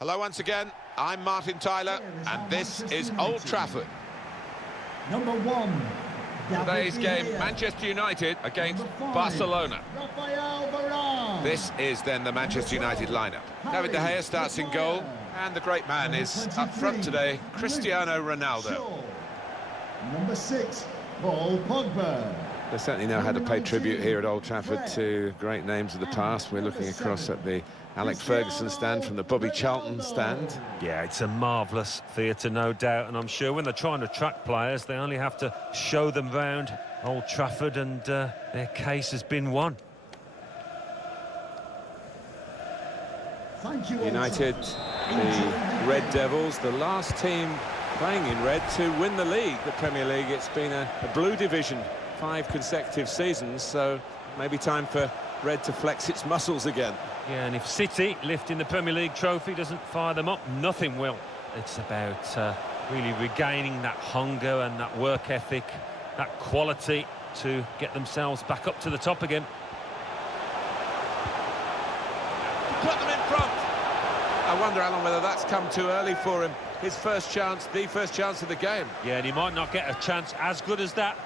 Hello once again, I'm Martin Tyler, and this is Old Trafford. Number 1. Today's game, Manchester United against Barcelona. This is then the Manchester United lineup. David De Gea starts in goal, and the great man is up front today, Cristiano Ronaldo. Number 6, Paul Pogba. They certainly know how to pay tribute here at Old Trafford to great names of the past. We're looking across at the Alex Ferguson stand from the Bobby Charlton stand. Yeah, it's a marvellous theatre, no doubt, and I'm sure when they're trying to attract players, they only have to show them round Old Trafford, and their case has been won. Thank you, United, the Red Devils, the last team playing in red to win the league, the Premier League. It's been a blue division 5 consecutive seasons, so maybe time for red to flex its muscles again. Yeah, and if City, lifting the Premier League trophy, doesn't fire them up, nothing will. It's about really regaining that hunger and that work ethic, that quality to get themselves back up to the top again. Put them in front. I wonder, Alan, whether that's come too early for him. His first chance, the first chance of the game. Yeah, and he might not get a chance as good as that.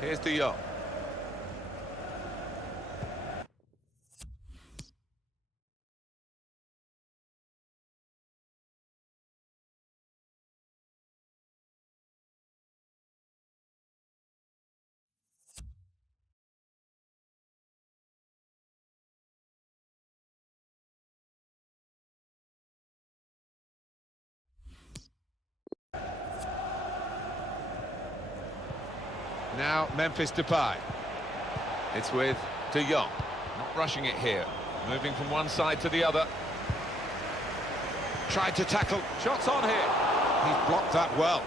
Here's De Jong. Now Memphis Depay. It's with De Jong. Not rushing it here. Moving from one side to the other. Tried to tackle. Shots on here. He's blocked that well.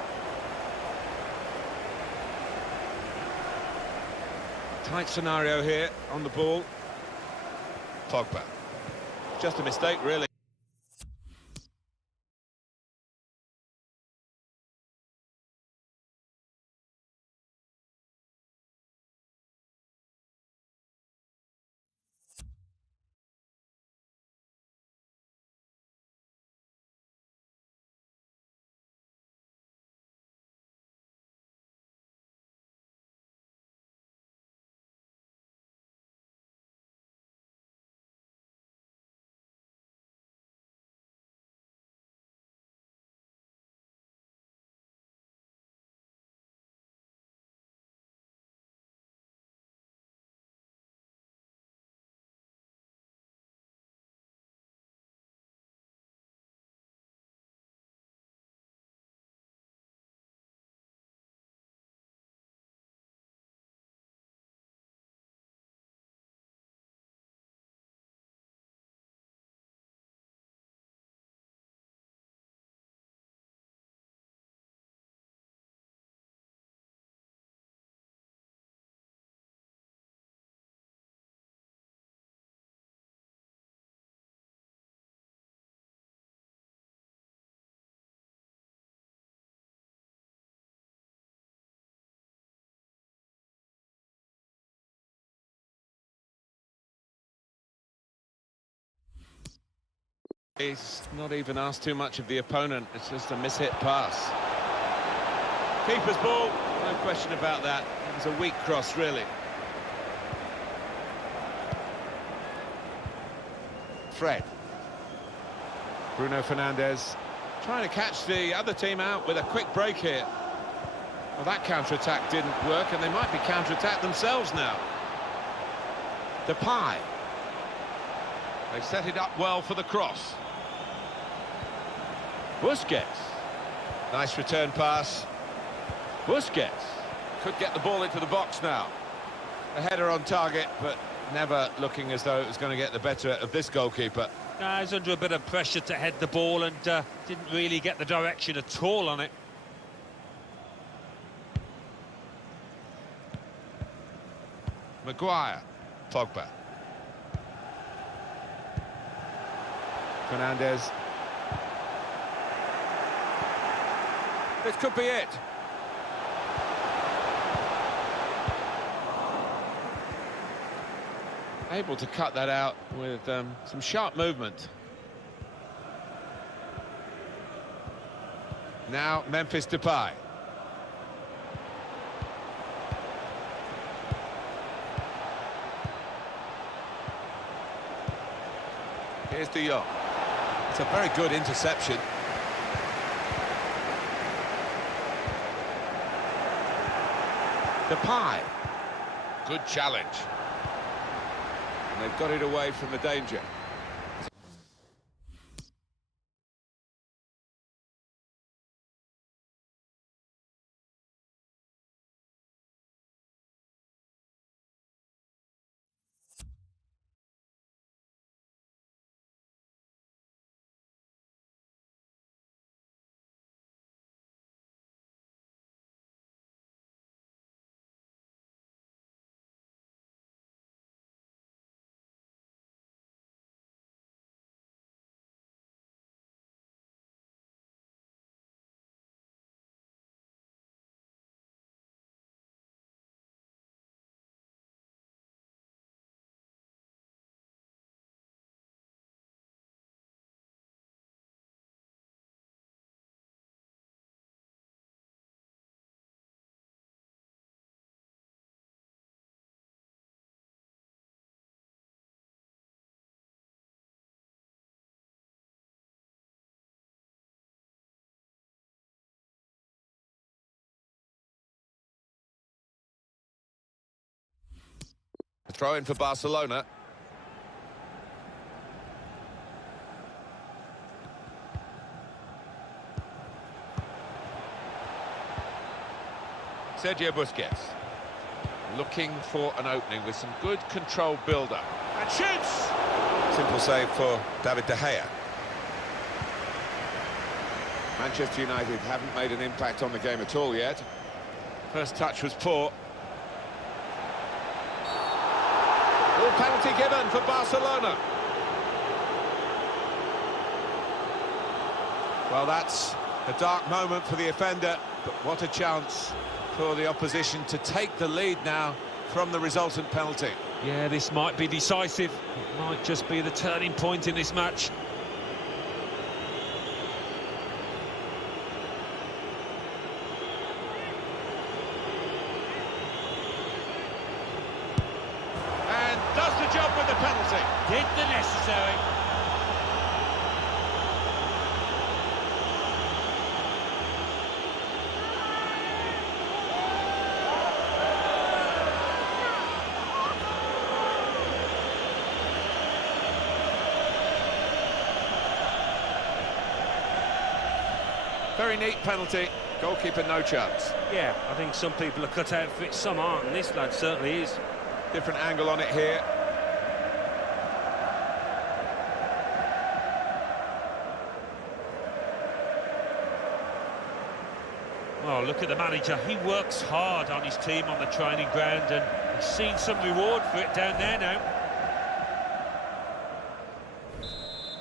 Tight scenario here on the ball. Pogba. Just a mistake, really. He's not even asked too much of the opponent. It's just a mishit pass. Keeper's ball, no question about that. It was a weak cross, really. Fred. Bruno Fernandes trying to catch the other team out with a quick break here. Well, that counter-attack didn't work, and they might be counter-attacked themselves now. Depay. They set it up well for the cross. Busquets. Nice return pass. Busquets could get the ball into the box now. A header on target, but never looking as though it was going to get the better of this goalkeeper. He's under a bit of pressure to head the ball and didn't really get the direction at all on it. Maguire. Pogba. Fernandez. This could be it. Able to cut that out with some sharp movement. Now Memphis Depay. Here's De Jong. It's a very good interception. Depay. Good challenge. And they've got it away from the danger. Throw in for Barcelona. Sergio Busquets. Looking for an opening with some good controlled build-up. And shoots! Simple save for David De Gea. Manchester United haven't made an impact on the game at all yet. First touch was poor. Penalty given for Barcelona. Well, that's a dark moment for the offender, but what a chance for the opposition to take the lead now from the resultant penalty. Yeah, this might be decisive. It might just be the turning point in this match. Does the job with the penalty. Did the necessary. Very neat penalty. Goalkeeper no chance. Yeah, I think some people are cut out for it, some aren't, and this lad certainly is. Different angle on it here. Oh, look at the manager. He works hard on his team on the training ground, and he's seen some reward for it down there now.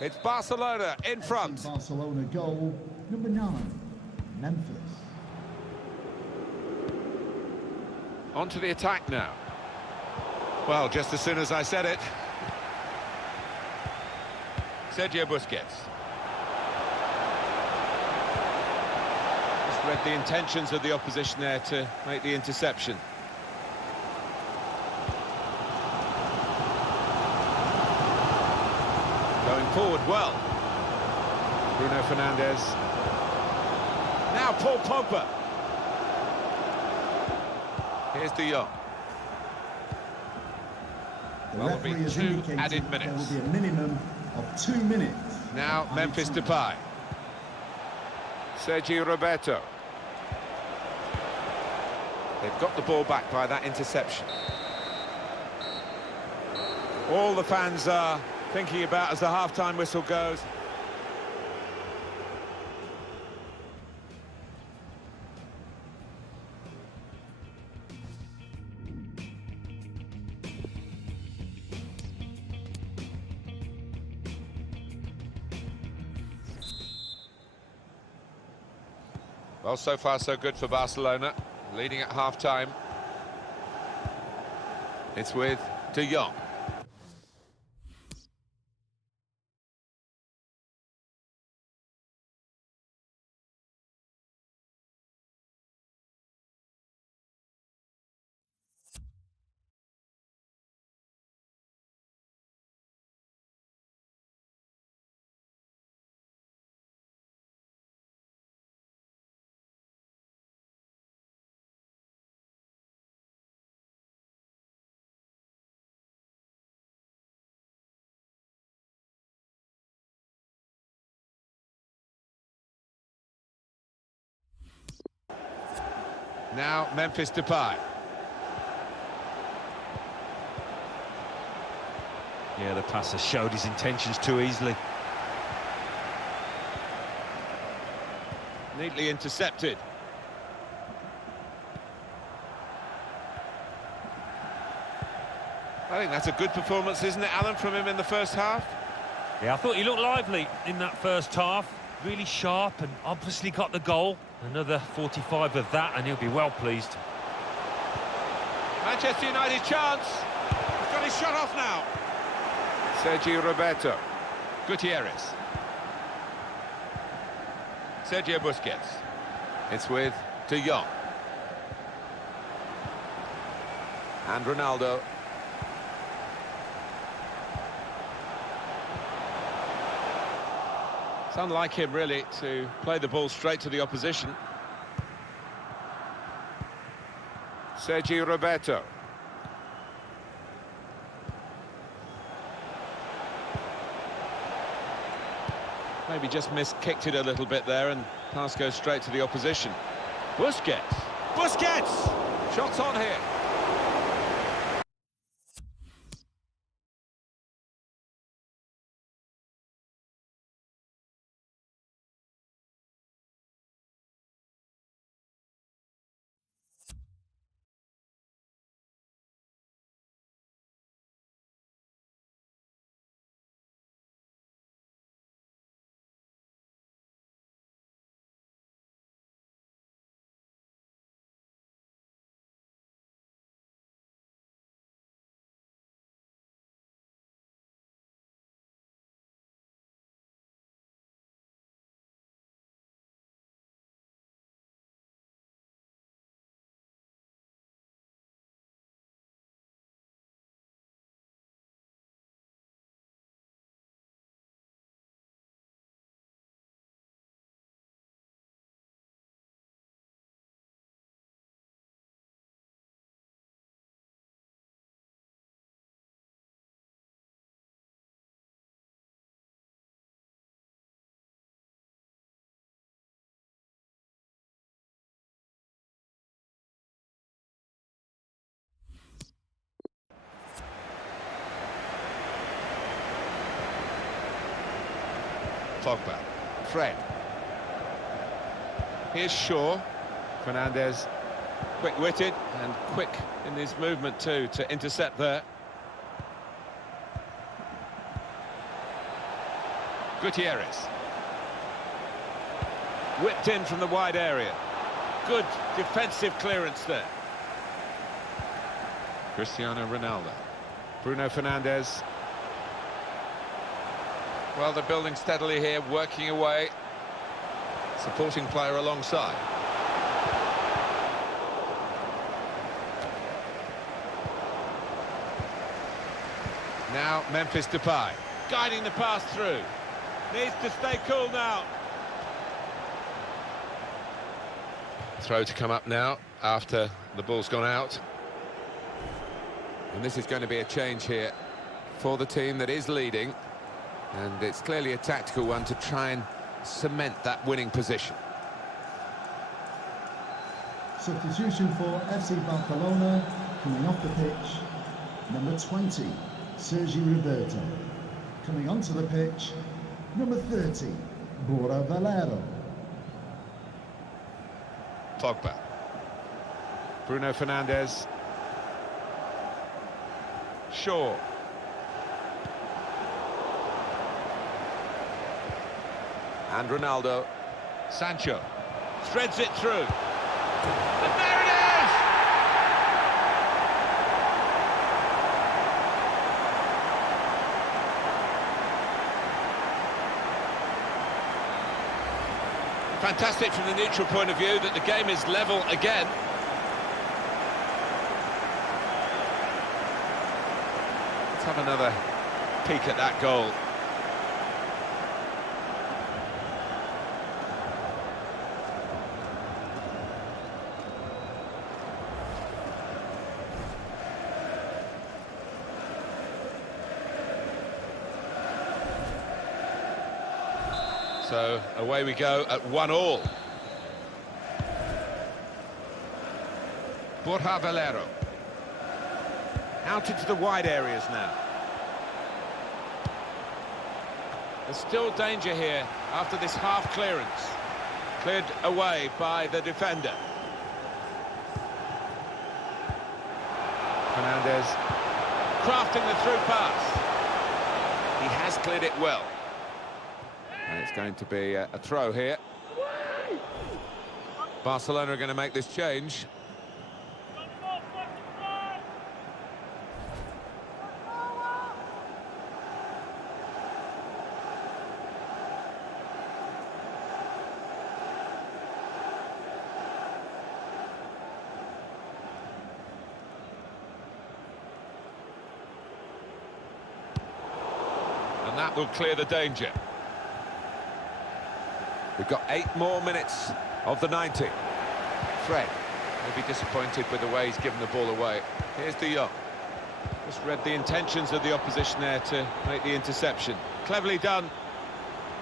It's Barcelona in front. Barcelona goal, number 9, Memphis. On to the attack now. Well, just as soon as I said it. Sergio Busquets. Just read the intentions of the opposition there to make the interception. Going forward well. Bruno Fernandes. Now Paul Pogba. Here's De Jong. Well, there'll be 2 added minutes. There will be a minimum of 2 minutes. Now Memphis Depay. Sergio Roberto. They've got the ball back by that interception. All the fans are thinking about as the half-time whistle goes. Well, so far so good for Barcelona, leading at half-time. It's with De Jong. Now Memphis Depay. Yeah, the passer showed his intentions too easily. Neatly intercepted. I think that's a good performance, isn't it, Alan, from him in the first half? Yeah, I thought he looked lively in that first half. Really sharp and obviously got the goal. Another 45 of that and he'll be well pleased. Manchester United chance. He's got his shot off now. Sergio Roberto. Gutierrez. Sergio Busquets. It's with De Jong. And Ronaldo. It's unlike him, really, to play the ball straight to the opposition. Sergio Roberto. Maybe just kicked it a little bit there, and pass goes straight to the opposition. Busquets. Busquets! Shots on here. Pogba. Fred. Here's Shaw. Fernandez, quick-witted and quick in his movement too to intercept there. Gutierrez. Whipped in from the wide area. Good defensive clearance there. Cristiano Ronaldo. Bruno Fernandes. Well, they're building steadily here, working away. Supporting player alongside. Now Memphis Depay, guiding the pass through. Needs to stay cool now. Throw to come up now after the ball's gone out. And this is going to be a change here for the team that is leading. And it's clearly a tactical one to try and cement that winning position. Substitution for FC Barcelona, coming off the pitch, number 20, Sergio Roberto. Coming onto the pitch, number 30, Borja Valero. Pogba. Bruno Fernandes. Shaw. And Ronaldo. Sancho. threads it through. And there it is! Fantastic from the neutral point of view that the game is level again. Let's have another peek at that goal. So away we go at 1-1. Borja Valero. Out into the wide areas now. There's still danger here after this half clearance. Cleared away by the defender. Fernandez crafting the through pass. He has cleared it well. And it's going to be a throw here. Barcelona are going to make this change. And that will clear the danger. We've got 8 more minutes of the 90. Fred will be disappointed with the way he's given the ball away. Here's De Jong. Just read the intentions of the opposition there to make the interception. Cleverly done.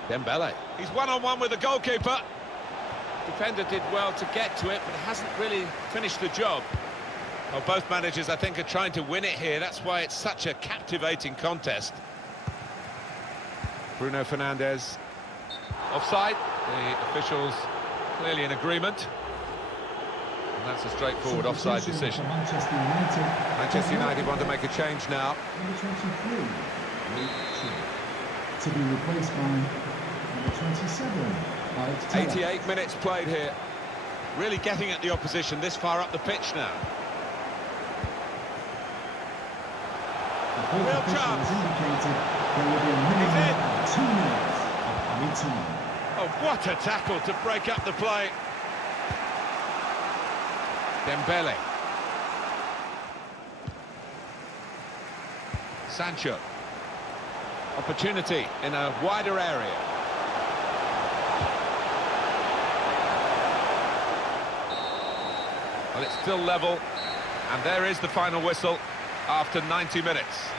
Dembele. He's one-on-one with the goalkeeper. Defender did well to get to it, but hasn't really finished the job. Well, both managers, I think, are trying to win it here. That's why it's such a captivating contest. Bruno Fernandes. Offside. The officials clearly in agreement. And that's a straightforward offside decision. Manchester United want to make a change now. Number 23, to be replaced by number 27, 88 minutes played here. Really getting at the opposition this far up the pitch now. Real chance. Indicated there will be a minimum of 2 minutes of added time. Oh, what a tackle to break up the play. Dembele. Sancho. Opportunity in a wider area. Well, it's still level, and there is the final whistle after 90 minutes.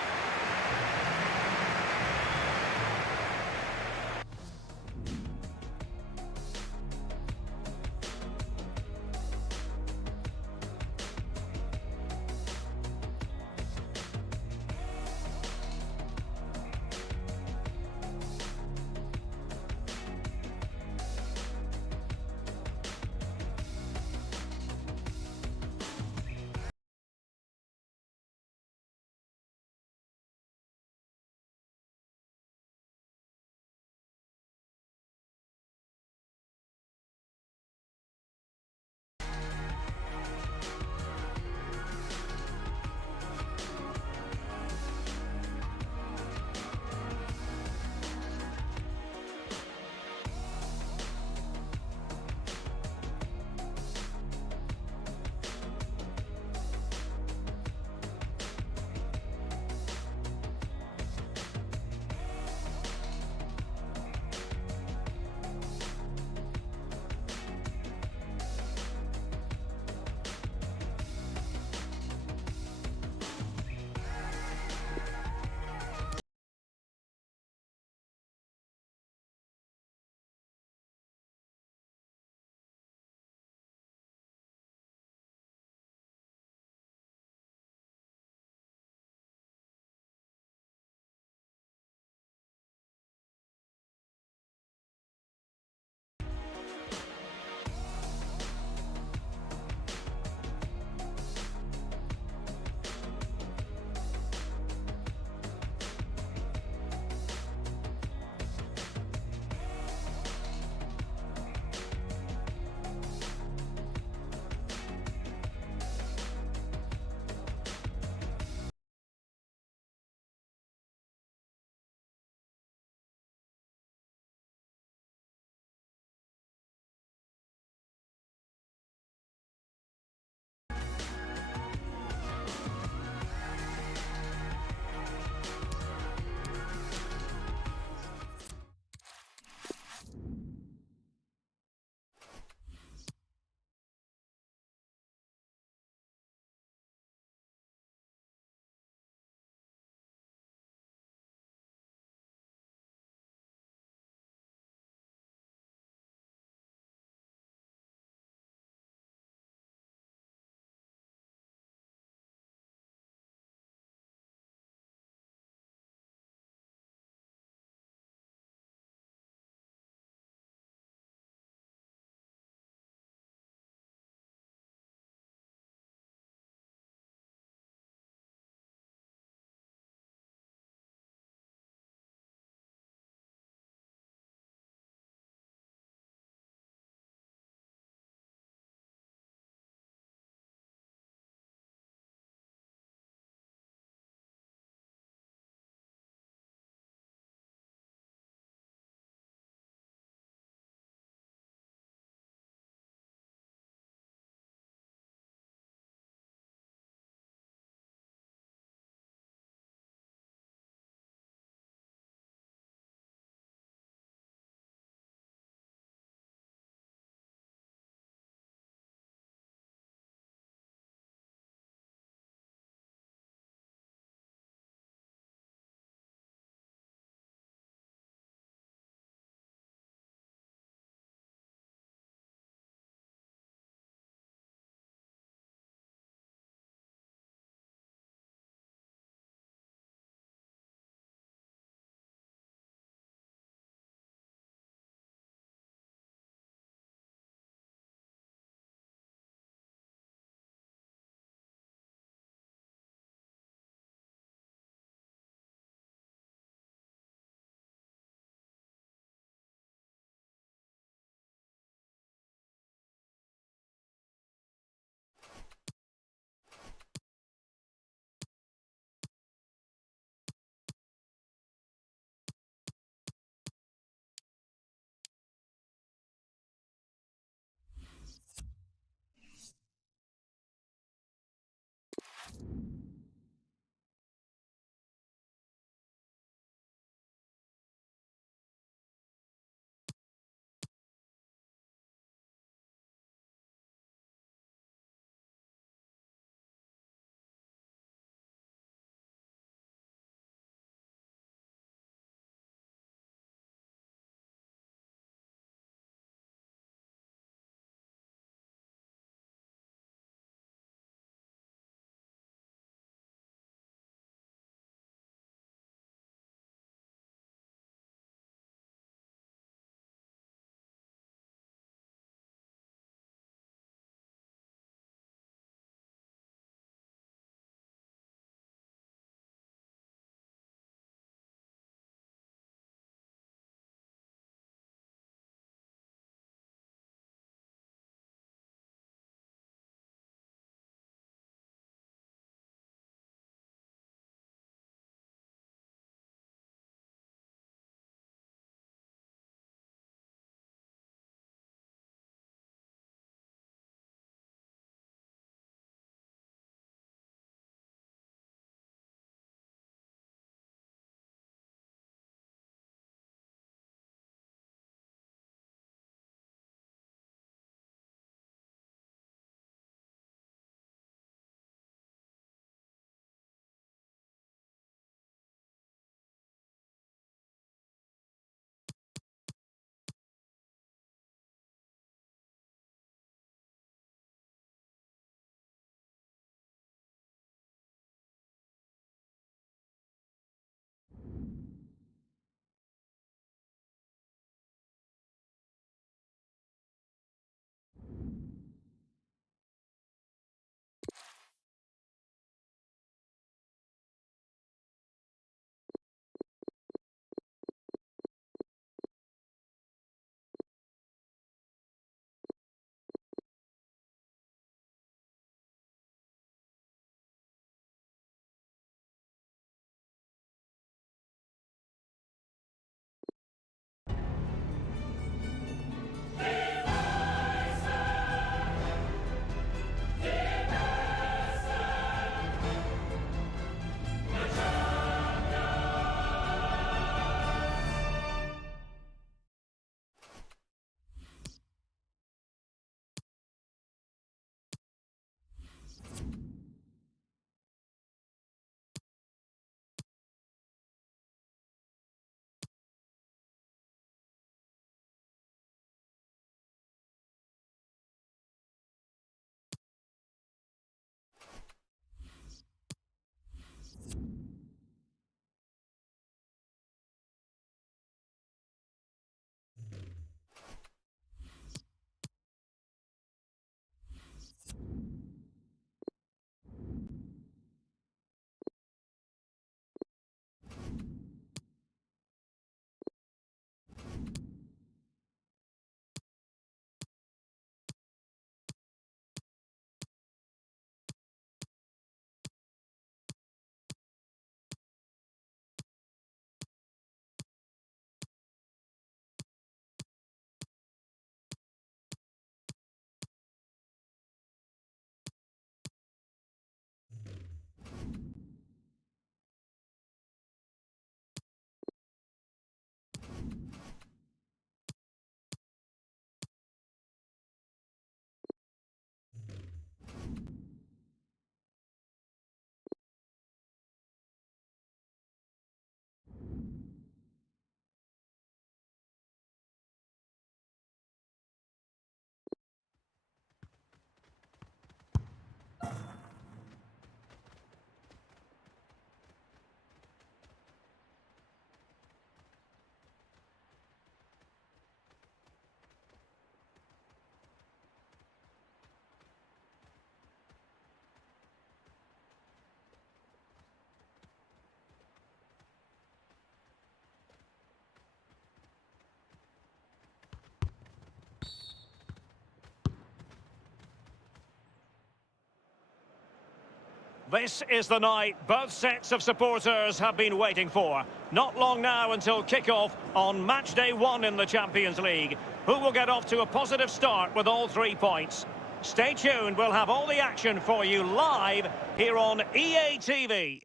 This is the night both sets of supporters have been waiting for. Not long now until kick-off on match day 1 in the Champions League. Who will get off to a positive start with all 3 points? Stay tuned, we'll have all the action for you live here on EA TV.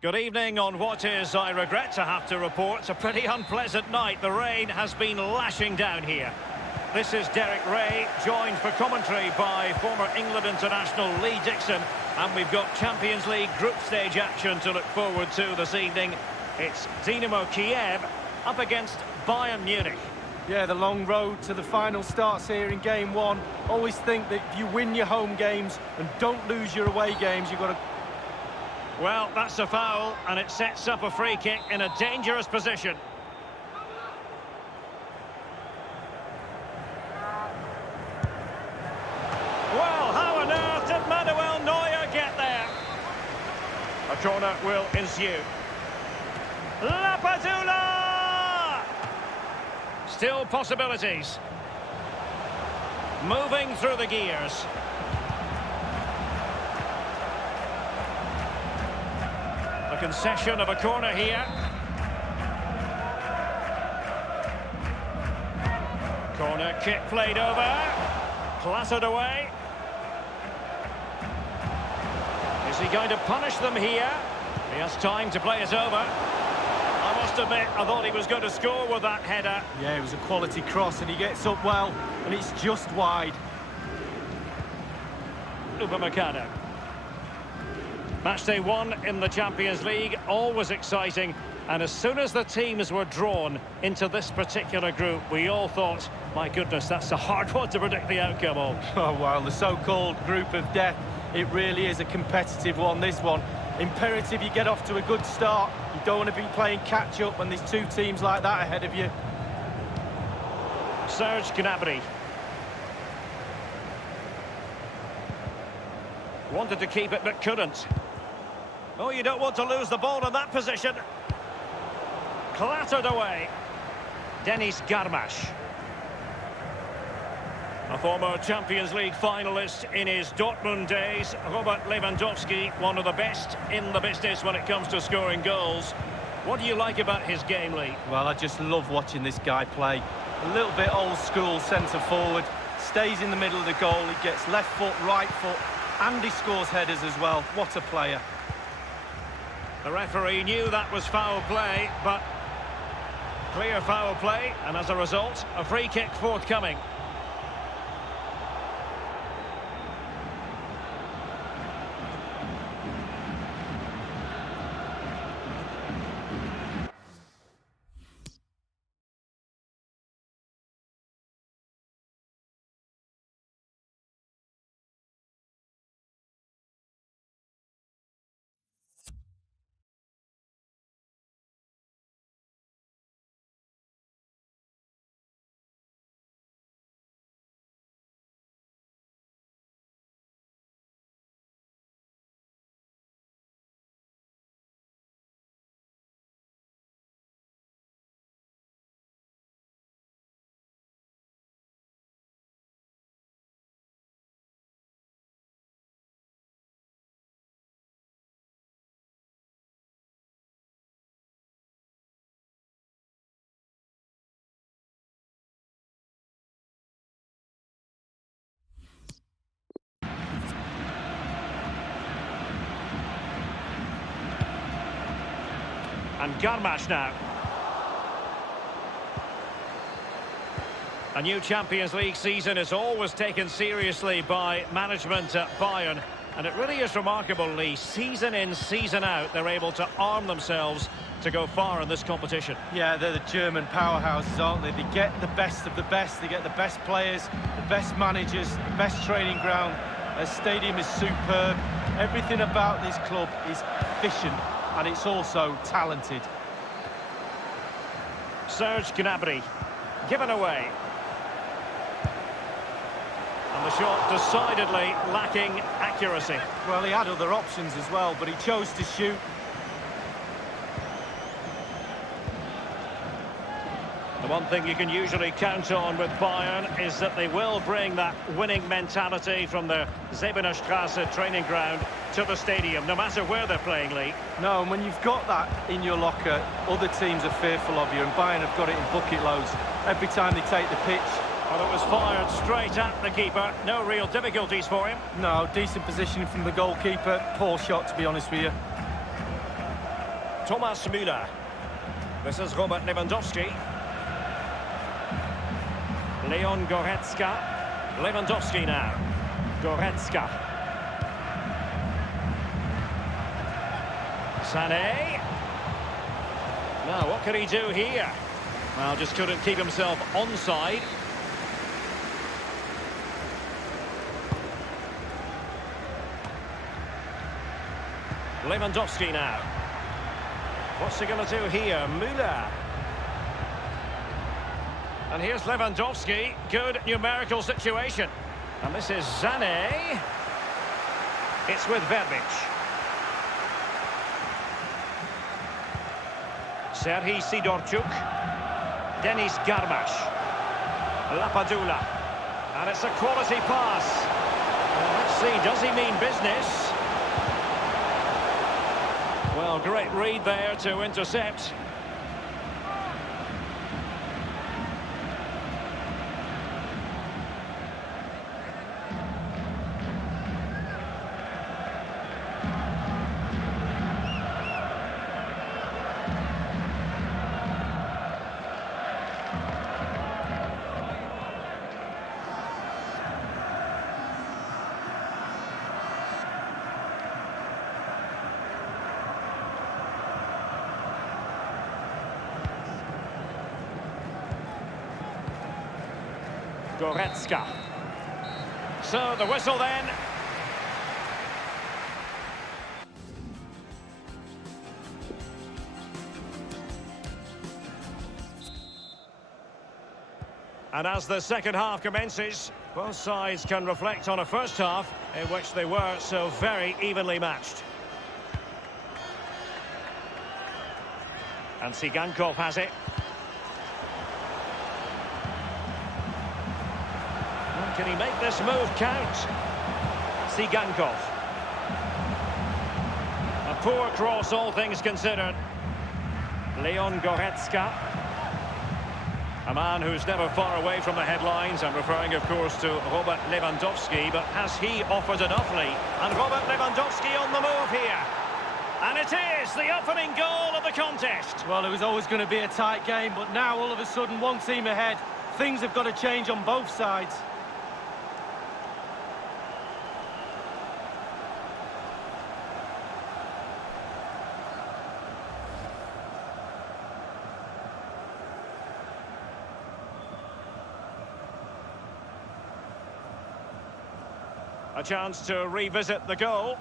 Good evening on what is, I regret to have to report, a pretty unpleasant night. The rain has been lashing down here. This is Derek Ray, joined for commentary by former England international Lee Dixon. And we've got Champions League group stage action to look forward to this evening. It's Dynamo Kyiv up against Bayern Munich. Yeah, the long road to the final starts here in game 1. Always think that if you win your home games and don't lose your away games, you've got to... Well, that's a foul, and it sets up a free kick in a dangerous position. Well, how on earth did Manuel Neuer get there? A corner will ensue. Lapadula! Still possibilities. Moving through the gears. A concession of a corner here. Corner kick played over. Clattered away. Is he going to punish them here? He has time to play it over. I must admit, I thought he was going to score with that header. Yeah, it was a quality cross and he gets up well, and it's just wide. Upamecano. Match day 1 in the Champions League, always exciting. And as soon as the teams were drawn into this particular group, we all thought, my goodness, that's a hard one to predict the outcome of. Oh, well, the so-called group of death, it really is a competitive one, this one. Imperative you get off to a good start. You don't want to be playing catch-up when there's 2 teams like that ahead of you. Serge Gnabry. Wanted to keep it, but couldn't. Oh, you don't want to lose the ball in that position. Clattered away. Denis Garmash. A former Champions League finalist in his Dortmund days, Robert Lewandowski, one of the best in the business when it comes to scoring goals. What do you like about his game, Lee? Well, I just love watching this guy play. A little bit old-school centre-forward, stays in the middle of the goal, he gets left foot, right foot, and he scores headers as well. What a player. The referee knew that was foul play, but clear foul play, and as a result, a free kick forthcoming. And Garmash now. A new Champions League season is always taken seriously by management at Bayern. And it really is remarkable, Lee. Season in, season out, they're able to arm themselves to go far in this competition. Yeah, they're the German powerhouses, aren't they? They get the best of the best. They get the best players, the best managers, the best training ground. Their stadium is superb. Everything about this club is efficient. And it's also talented. Serge Gnabry, given away. And the shot decidedly lacking accuracy. Well, he had other options as well, but he chose to shoot. The one thing you can usually count on with Bayern is that they will bring that winning mentality from the Zebenerstrasse training ground to the stadium, no matter where they're playing, Lee. No, and when you've got that in your locker, other teams are fearful of you, and Bayern have got it in bucket loads every time they take the pitch. Well, it was fired straight at the keeper. No real difficulties for him. No, decent positioning from the goalkeeper. Poor shot, to be honest with you. Thomas Müller. This is Robert Lewandowski. Leon Goretzka. Lewandowski now. Goretzka. Sané. Now, what can he do here? Well, just couldn't keep himself onside. Lewandowski now. What's he going to do here? Müller. And here's Lewandowski. Good numerical situation. And this is Sané. It's with Verbic. Serhii Sidorchuk. Denis Garmash. Lapadula. And it's a quality pass. Well, let's see, does he mean business? Well, great read there to intercept. Goretzka. So the whistle then. And as the second half commences, both sides can reflect on a first half in which they were so very evenly matched. And Sigankov has it. Can he make this move count? Sigankov. A poor cross, all things considered. Leon Goretzka. A man who's never far away from the headlines. I'm referring, of course, to Robert Lewandowski. But has he offered enough, Lee? And Robert Lewandowski on the move here. And it is the opening goal of the contest. Well, it was always going to be a tight game, but now all of a sudden one team ahead. Things have got to change on both sides. A chance to revisit the goal.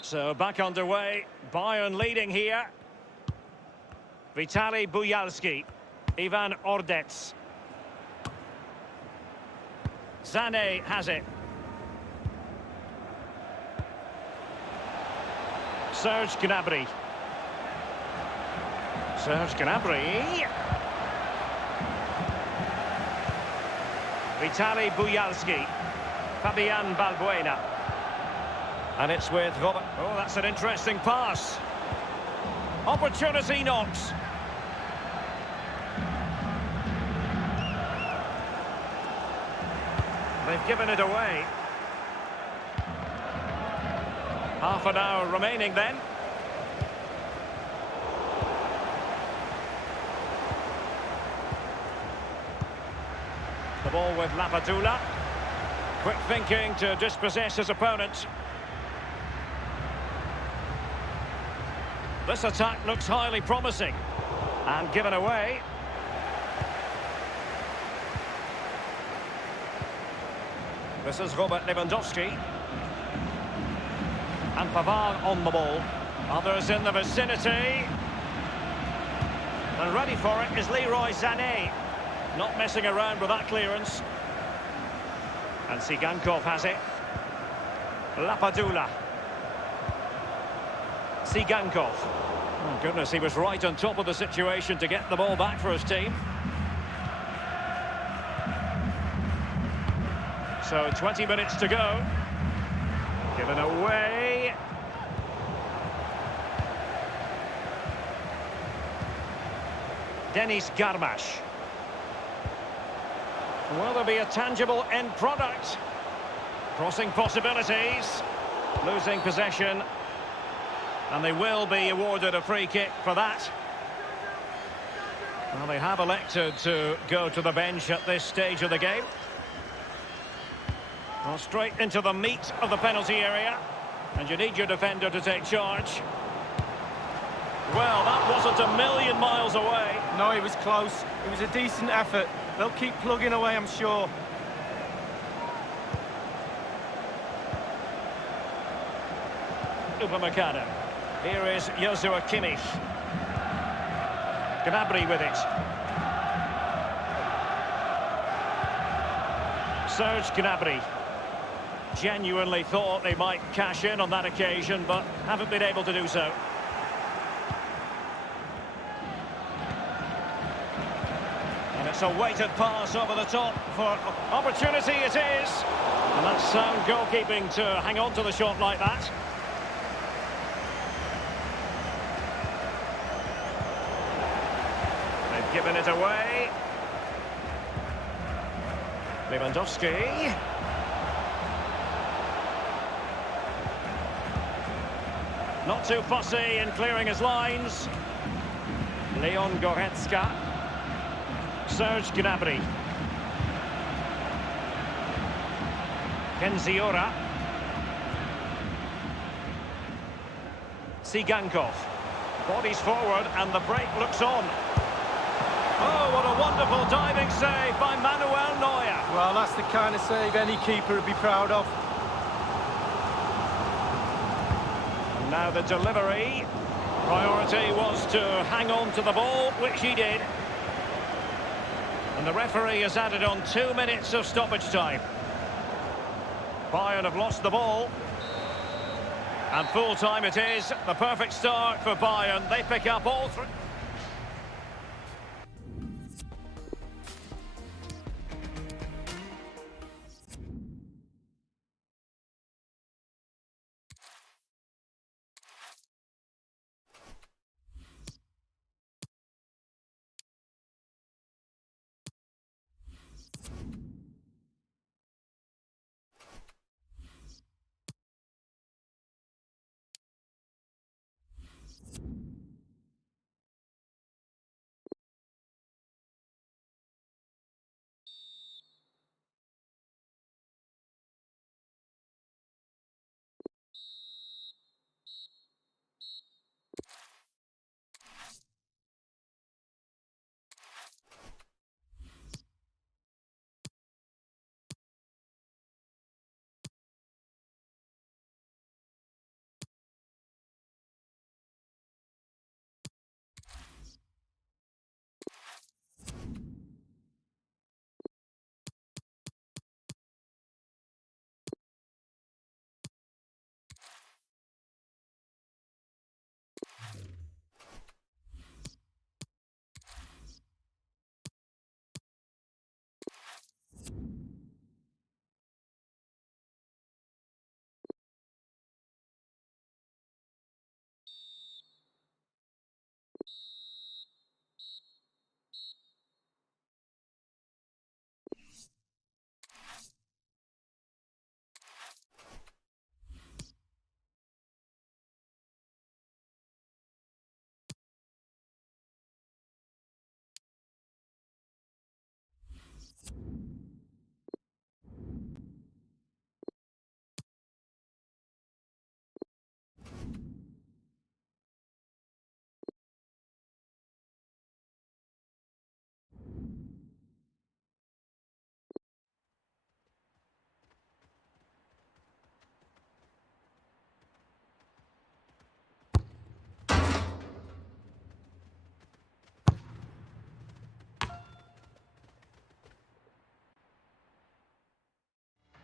So back underway. Bayern leading here. Vitaly Buyalski. Ivan Ordets. Sané has it. Serge Gnabry. Serge Gnabry. Vitaly Buyalski. Fabian Balbuena. And it's with Robert. Oh, that's an interesting pass. Opportunity knocks. They've given it away. Half an hour remaining then. The ball with Lapadula. Quick thinking to dispossess his opponent. This attack looks highly promising. And given away. This is Robert Lewandowski. And Pavard on the ball. Others in the vicinity. And ready for it is Leroy Sané. Not messing around with that clearance. And Sigankov has it. Lapadula. Sigankov. Oh, goodness, he was right on top of the situation to get the ball back for his team. So 20 minutes to go. Given away. Denis Garmash. Will there be a tangible end product? Crossing possibilities. Losing possession. And they will be awarded a free kick for that. Well, they have elected to go to the bench at this stage of the game. Well, straight into the meat of the penalty area. And you need your defender to take charge. Well, that wasn't a million miles away. No, it was close. It was a decent effort. They'll keep plugging away, I'm sure. Upamecano. Here is Joshua Kimmich. Gnabry with it. Serge Gnabry. Genuinely thought they might cash in on that occasion, but haven't been able to do so. And it's a weighted pass over the top for opportunity it is. And that's sound goalkeeping to hang on to the shot like that. They've given it away. Lewandowski. Not too fussy in clearing his lines. Leon Goretzka. Serge Gnabry. Kenziora. Sigankov. Bodies forward and the break looks on. Oh, what a wonderful diving save by Manuel Neuer. Well, that's the kind of save any keeper would be proud of. And now the delivery. Priority was to hang on to the ball, which he did. And the referee has added on 2 minutes of stoppage time. Bayern have lost the ball. And full time it is. The perfect start for Bayern. They pick up all three.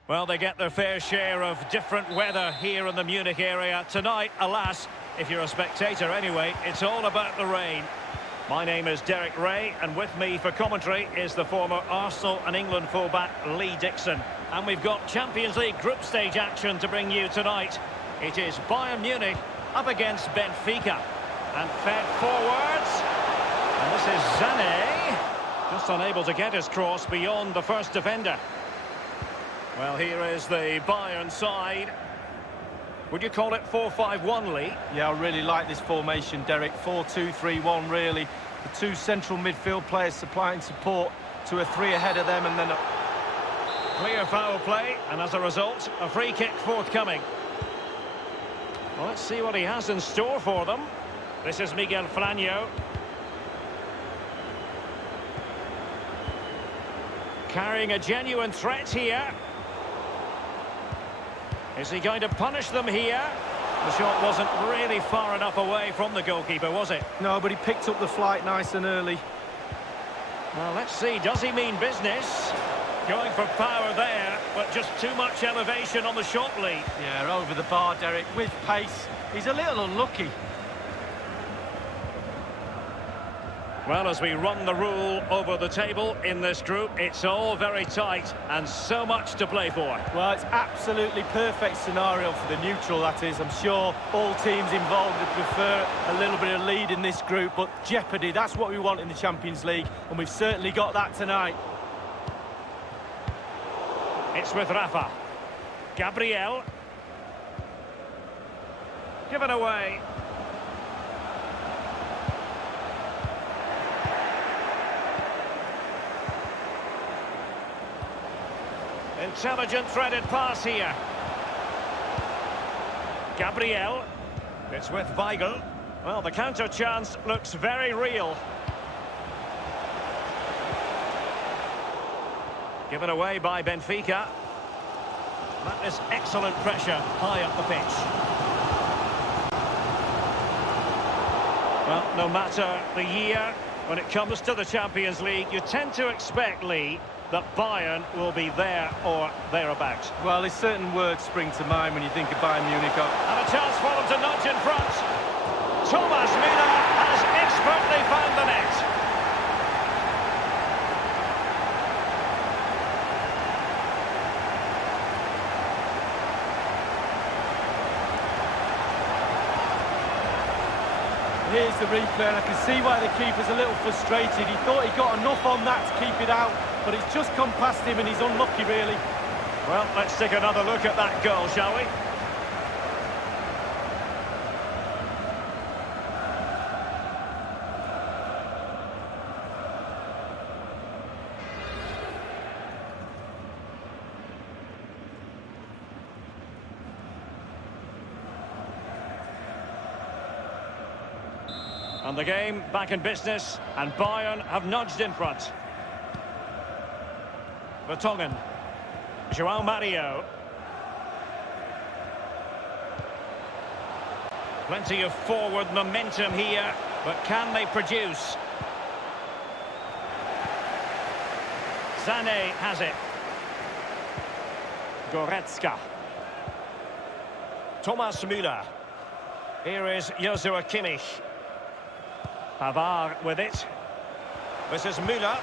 Well, they get their fair share of different weather here in the Munich area. Tonight, alas, if you're a spectator anyway. It's all about the rain. My name is Derek Ray, and with me for commentary is the former Arsenal and England fullback Lee Dixon. And we've got Champions League group stage action to bring you tonight. It is Bayern Munich up against Benfica. And fed forwards. And this is Sané. Just unable to get his cross beyond the first defender. Well, here is the Bayern side. Would you call it 4-5-1, Lee? Yeah, I really like this formation, Derek. 4-2-3-1, really. The two central midfield players supplying support to a three ahead of them, and then Clear foul play, and as a result, a free kick forthcoming. Well, let's see what he has in store for them. This is Miguel Franjo. Carrying a genuine threat here. Is he going to punish them here? The shot wasn't really far enough away from the goalkeeper, was it? no, but he picked up the flight nice and early. Well, let's see. Does he mean business? Going for power there, but just too much elevation on the shot, Lee. Yeah, over the bar, Derek, with pace. He's a little unlucky. Well, as we run the rule over the table in this group, it's all very tight and so much to play for. Well, it's absolutely perfect scenario for the neutral, that is. I'm sure all teams involved would prefer a little bit of lead in this group, but jeopardy, that's what we want in the Champions League, and we've certainly got that tonight. It's with Rafa. Gabriel. Given away. Intelligent threaded pass here. Gabriel. It's with Weigl. Well, the counter chance looks very real. Given away by Benfica. That is excellent pressure high up the pitch. Well, no matter the year, when it comes to the Champions League, you tend to expect, Lee, that Bayern will be there or thereabouts. Well, there's certain words spring to mind when you think of Bayern Munich. And a chance for them to nudge in front. Thomas Müller has expertly found the net. Here's the replay, and I can see why the keeper's a little frustrated. He thought he got enough on that to keep it out, but it's just come past him and he's unlucky, really. Well, let's take another look at that goal, shall we? And the game back in business, and Bayern have nudged in front. Vertonghen. João Mario. Plenty of forward momentum here, but can they produce? Sané has it. Goretzka. Thomas Müller. Here is Joshua Kimmich. Pavard with it. This is Müller.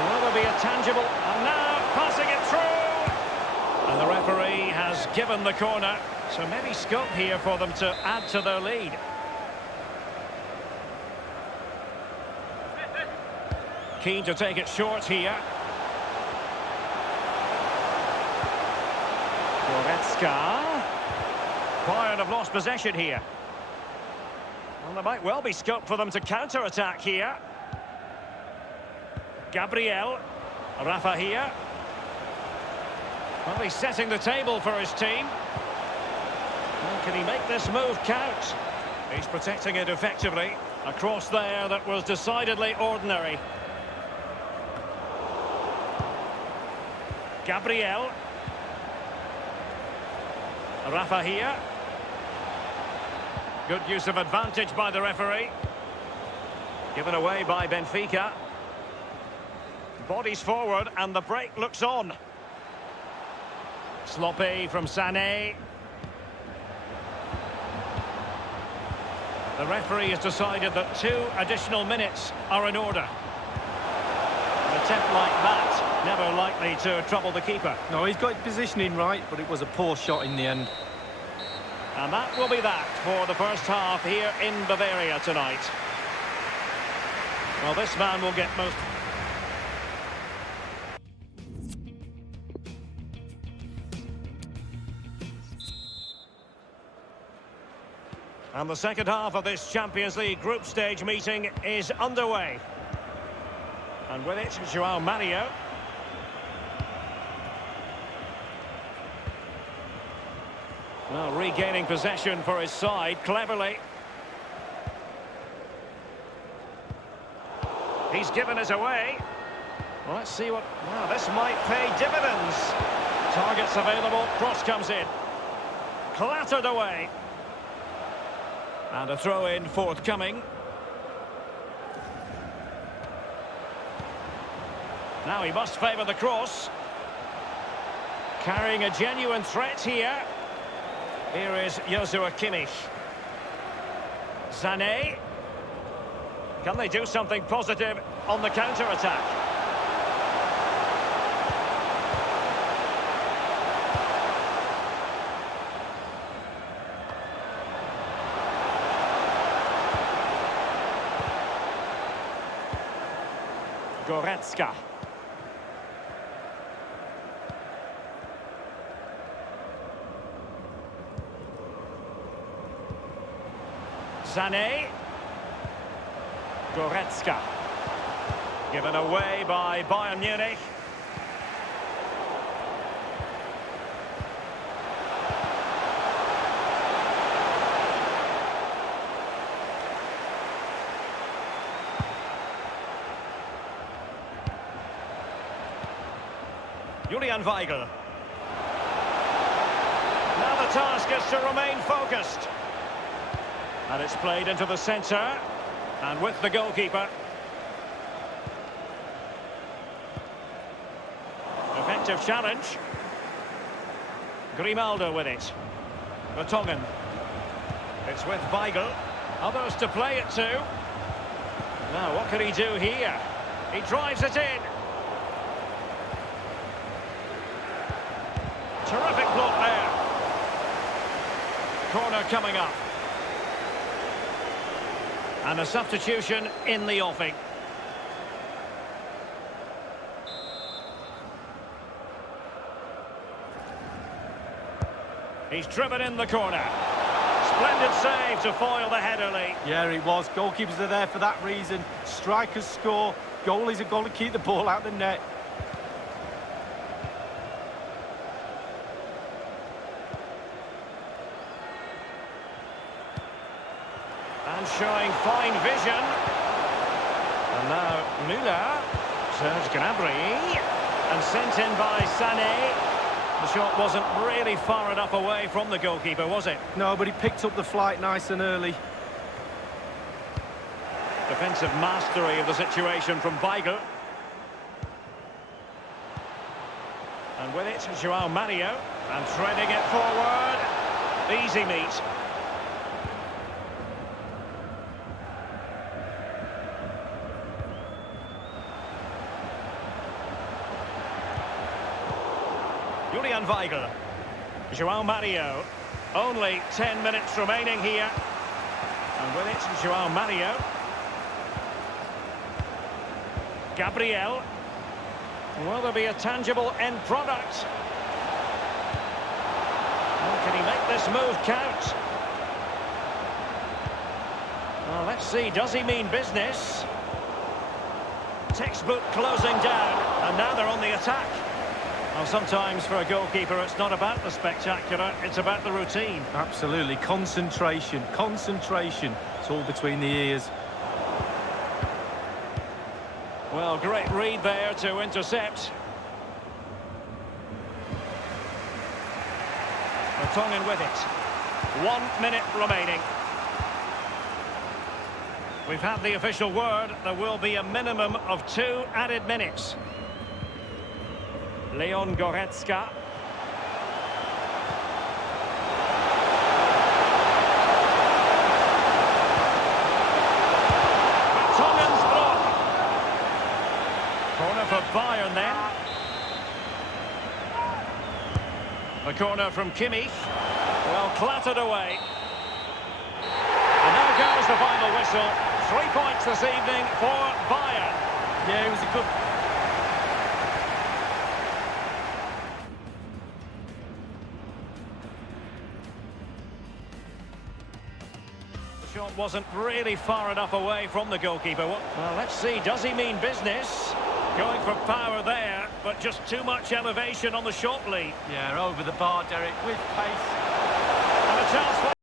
Will there be a tangible? And now passing it through. And the referee has given the corner. So maybe scope here for them to add to their lead. Keen to take it short here. Goretzka. Bayern have lost possession here. Well, there might well be scope for them to counter-attack here. Gabriel. Rafa here. Well, he's setting the table for his team. Well, can he make this move count? He's protecting it effectively. A cross there that was decidedly ordinary. Gabriel. Rafa here. Good use of advantage by the referee. Given away by Benfica. Bodies forward and the break looks on. Sloppy from Sané. The referee has decided that 2 additional minutes are in order. An attempt like that, never likely to trouble the keeper. No, he's got his positioning right, but it was a poor shot in the end. And that will be that for the first half here in Bavaria tonight. Well, this man will get most... And the second half of this Champions League group stage meeting is underway. And with it, João Mario. Well, regaining possession for his side, cleverly. He's given it away. Well, let's see what... Now, this might pay dividends. Targets available, cross comes in. Clattered away. And a throw-in forthcoming. Now he must favour the cross. Carrying a genuine threat here. Here is Joshua Kimmich. Sané. Can they do something positive on the counter-attack? Goretzka. Sané. Goretzka. Given away by Bayern Munich. Julian Weigl. Now the task is to remain focused. And it's played into the centre. And with the goalkeeper. Effective challenge. Grimaldo with it. Vertonghen. It's with Weigl. Others to play it to. Now, what can he do here? He drives it in. Terrific block there. Corner coming up. And a substitution in the offing. He's driven in the corner. Splendid save to foil the header, Lee. Yeah, it was. Goalkeepers are there for that reason. Strikers score. Goalies have got to keep the ball out the net. And showing fine vision. And now Müller. Serge Gnabry. And sent in by Sané. The shot wasn't really far enough away from the goalkeeper, was it? No, but he picked up the flight nice and early. Defensive mastery of the situation from Weigl. And with it, João Mario. And threading it forward. Easy meet. Julian Weigl. João Mario. Only 10 minutes remaining here. And with it, João Mario. Gabriel. Will there be a tangible end product? Well, can he make this move count? Well, let's see. Does he mean business? Textbook closing down. And now they're on the attack. Well, sometimes for a goalkeeper, it's not about the spectacular, it's about the routine. Absolutely. Concentration. Concentration. It's all between the ears. Well, great read there to intercept. Vertonghen with it. 1 minute remaining. We've had the official word. There will be a minimum of 2 added minutes. Leon Goretzka. Bayern then. The corner from Kimmich. Well, clattered away. And there goes the final whistle. 3 points this evening for Bayern. Yeah, it was a good... The shot wasn't really far enough away from the goalkeeper. Well, let's see, does he mean business? Going for power there, but just too much elevation on the shot lead. Yeah, over the bar, Derek, with pace. And a chance for...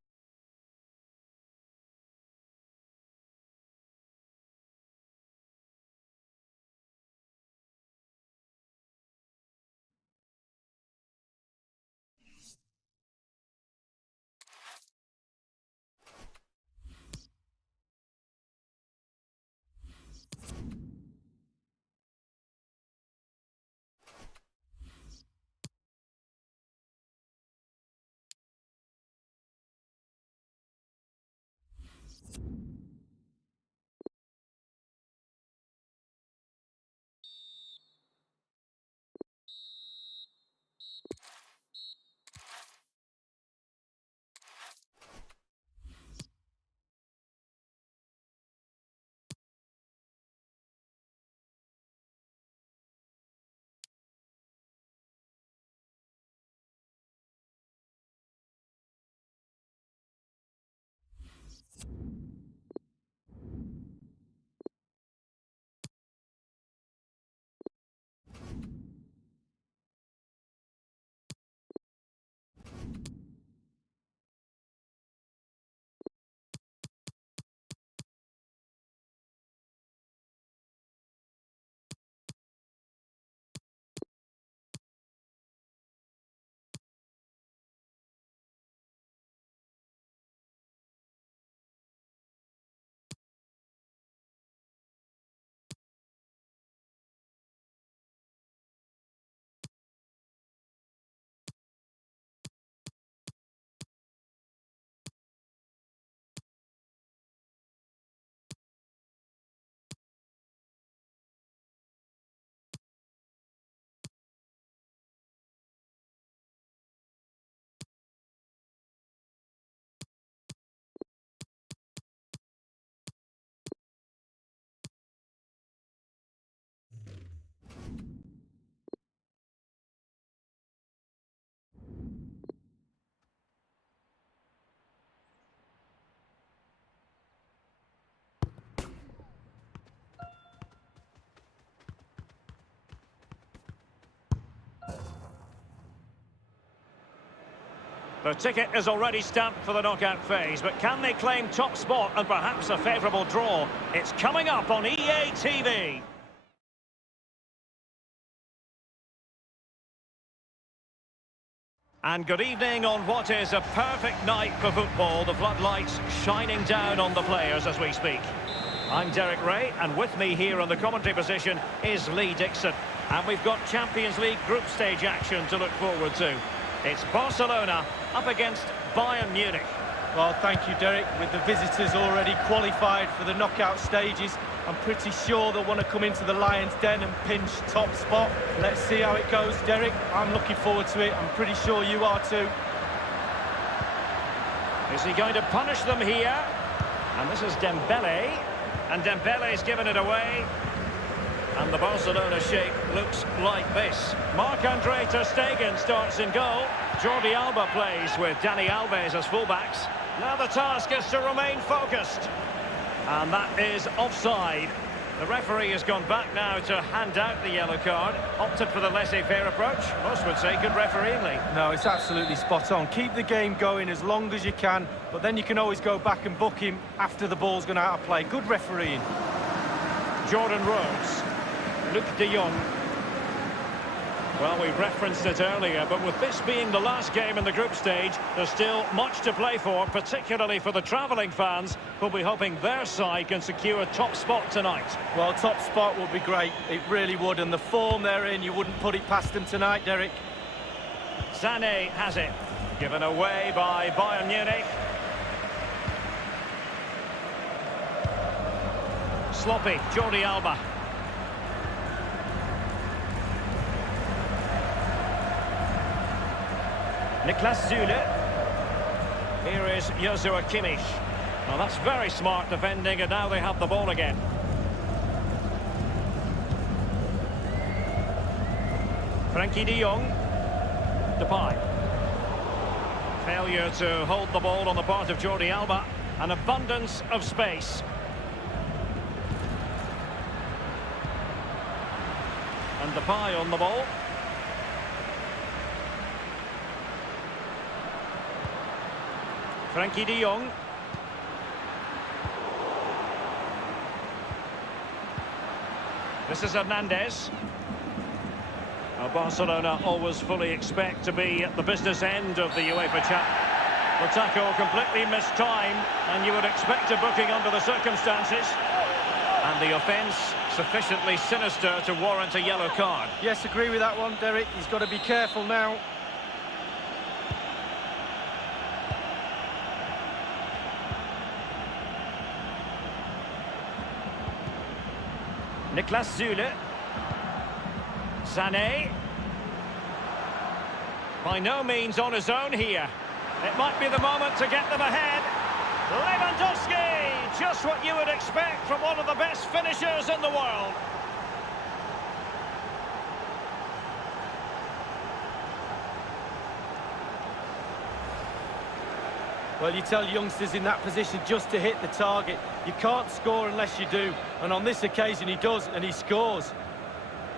The ticket is already stamped for the knockout phase, but can they claim top spot and perhaps a favourable draw? It's coming up on EA TV. And good evening on what is a perfect night for football. The floodlights shining down on the players as we speak. I'm Derek Ray, and with me here on the commentary position is Lee Dixon. And we've got Champions League group stage action to look forward to. It's Barcelona up against Bayern Munich. Well, thank you, Derek. With the visitors already qualified for the knockout stages, I'm pretty sure they'll want to come into the Lions' Den and pinch top spot. Let's see how it goes, Derek. I'm looking forward to it. I'm pretty sure you are too. Is he going to punish them here? And this is Dembele. And Dembele's given it away. And the Barcelona shape looks like this. Marc-Andre ter Stegen starts in goal. Jordi Alba plays with Dani Alves as fullbacks. Now the task is to remain focused. And that is offside. The referee has gone back now to hand out the yellow card. Opted for the laissez-faire approach. Most would say good refereeing, Lee. No, it's absolutely spot on. Keep the game going as long as you can, but then you can always go back and book him after the ball's gone out of play. Good refereeing. Jordan Rhodes. Luc de Jong. Well, we referenced it earlier, but with this being the last game in the group stage, there's still much to play for, particularly for the travelling fans, who'll be hoping their side can secure a top spot tonight. Well, top spot would be great. It really would, and the form they're in, you wouldn't put it past them tonight, Derek. Sané has it. Given away by Bayern Munich. Sloppy, Jordi Alba. Niklas Süle. Here is Joshua Kimmich. Well, that's very smart defending, and now they have the ball again. Frankie de Jong. Depay. Failure to hold the ball on the part of Jordi Alba. An abundance of space. And Depay on the ball. Frankie de Jong. This is Hernandez. Now Barcelona always fully expect to be at the business end of the UEFA Cup. The tackle completely missed time, and you would expect a booking under the circumstances. And the offence sufficiently sinister to warrant a yellow card. Yes, agree with that one, Derek. He's got to be careful now. Niklas Süle. Sané. By no means on his own here. It might be the moment to get them ahead. Lewandowski! Just what you would expect from one of the best finishers in the world. Well, you tell youngsters in that position just to hit the target. You can't score unless you do. And on this occasion, he does, and he scores.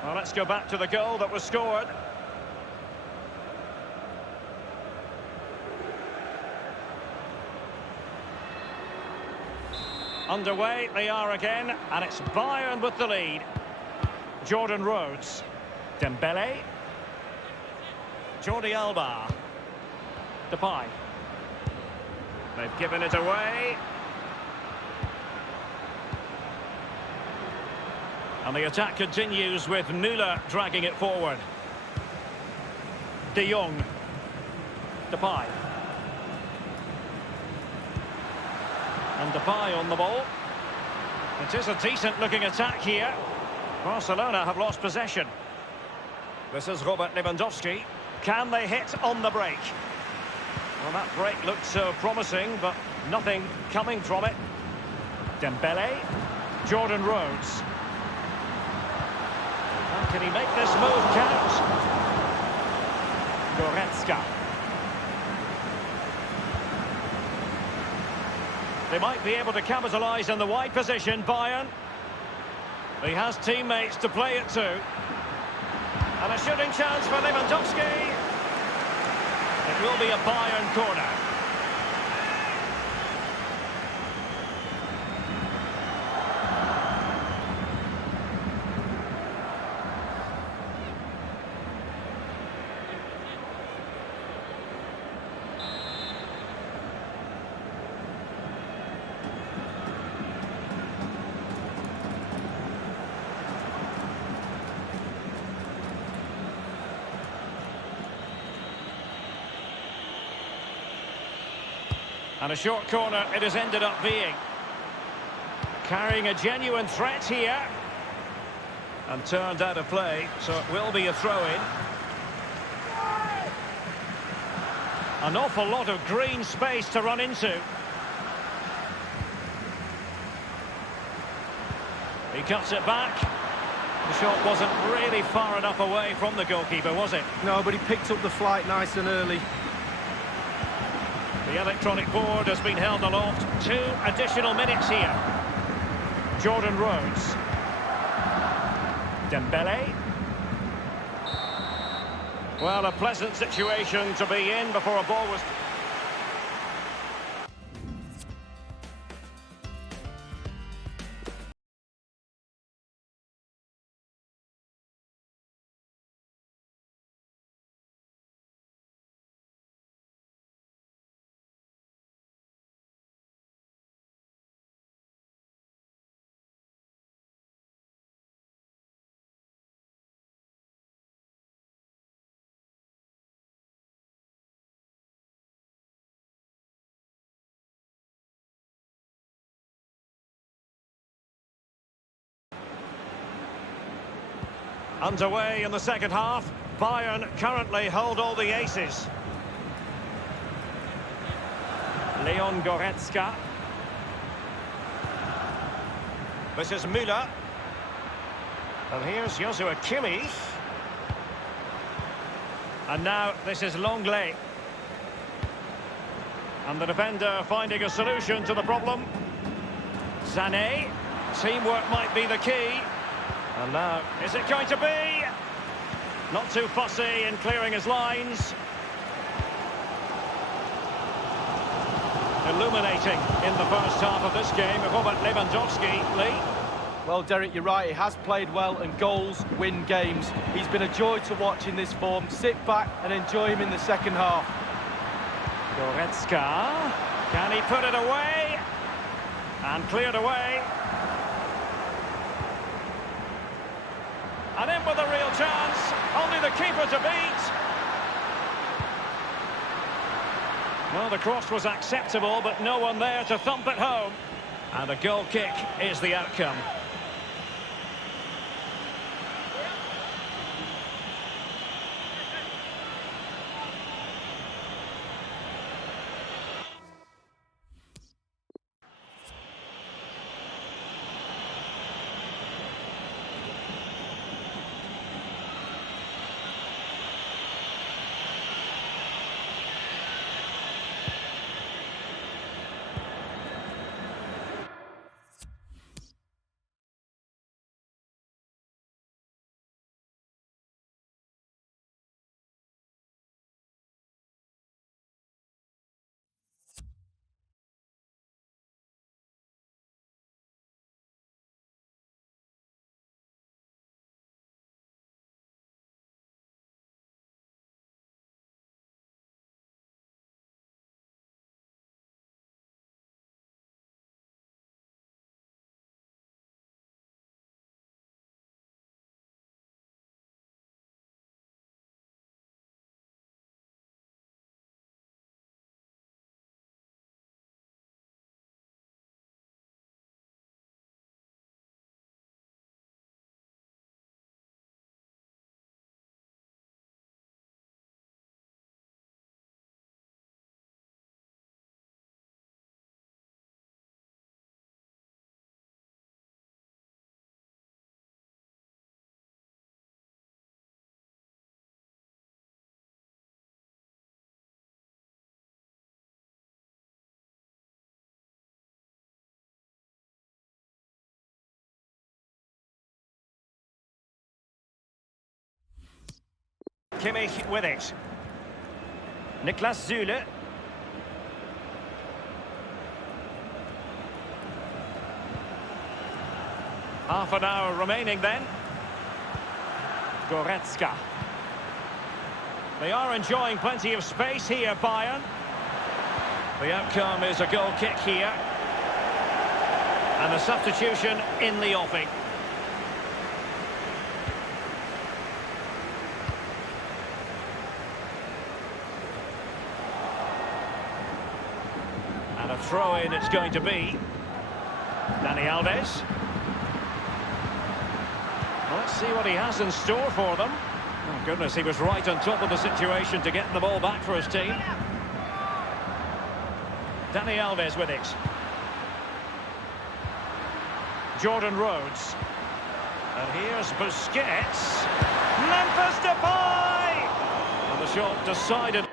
Well, let's go back to the goal that was scored. Underway they are again, and it's Bayern with the lead. Jordan Rhodes. Dembele. Jordi Alba. Depay. They've given it away. And the attack continues with Müller dragging it forward. De Jong. Depay. And Depay on the ball. It is a decent-looking attack here. Barcelona have lost possession. This is Robert Lewandowski. Can they hit on the break? Well, that break looked so promising, but nothing coming from it. Dembele. Jordan Rhodes. And can he make this move count? Riesscar. They might be able to capitalise in the wide position, Bayern. He has teammates to play it to. And a shooting chance for Lewandowski. It will be a Bayern corner. And a short corner it has ended up being. Carrying a genuine threat here. And turned out of play, so it will be a throw-in. An awful lot of green space to run into. He cuts it back. The shot wasn't really far enough away from the goalkeeper, was it? No, but he picked up the flight nice and early. The electronic board has been held aloft. 2 additional minutes here. Jordan Rhodes. Dembele. Well, a pleasant situation to be in before a ball was... Underway in the second half. Bayern currently hold all the aces. Leon Goretzka. This is Müller. And here's Joshua Kimmich. And now this is Longley. And the defender finding a solution to the problem. Sané. Teamwork might be the key. And now, is it going to be? Not too fussy in clearing his lines. Illuminating in the first half of this game, Robert Lewandowski. Lee? Well, Derek, you're right. He has played well, and goals win games. He's been a joy to watch in this form. Sit back and enjoy him in the second half. Goretzka. Can he put it away? And cleared away. And in with a real chance. Only the keeper to beat. Well, the cross was acceptable, but no one there to thump it home. And a goal kick is the outcome. Kimmich with it. Niklas Süle. Half an hour remaining then. Goretzka. They are enjoying plenty of space here, Bayern. The outcome is a goal kick here. And a substitution in the offing. And a throw-in it's going to be. Dani Alves. Let's see what he has in store for them. Oh goodness, he was right on top of the situation to get the ball back for his team. Dani Alves with it. Jordan Rhodes. And here's Busquets. Memphis Depay! And the shot decided.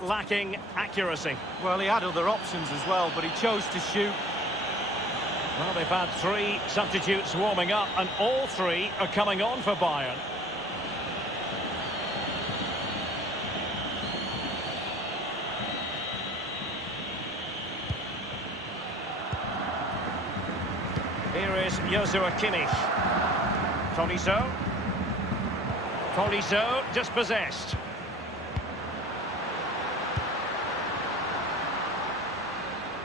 Lacking accuracy. Well, he had other options as well, but he chose to shoot. Well, they've had 3 substitutes warming up, and all 3 are coming on for Bayern. Here is Joshua Kimmich. Tolisso. Tolisso dispossessed.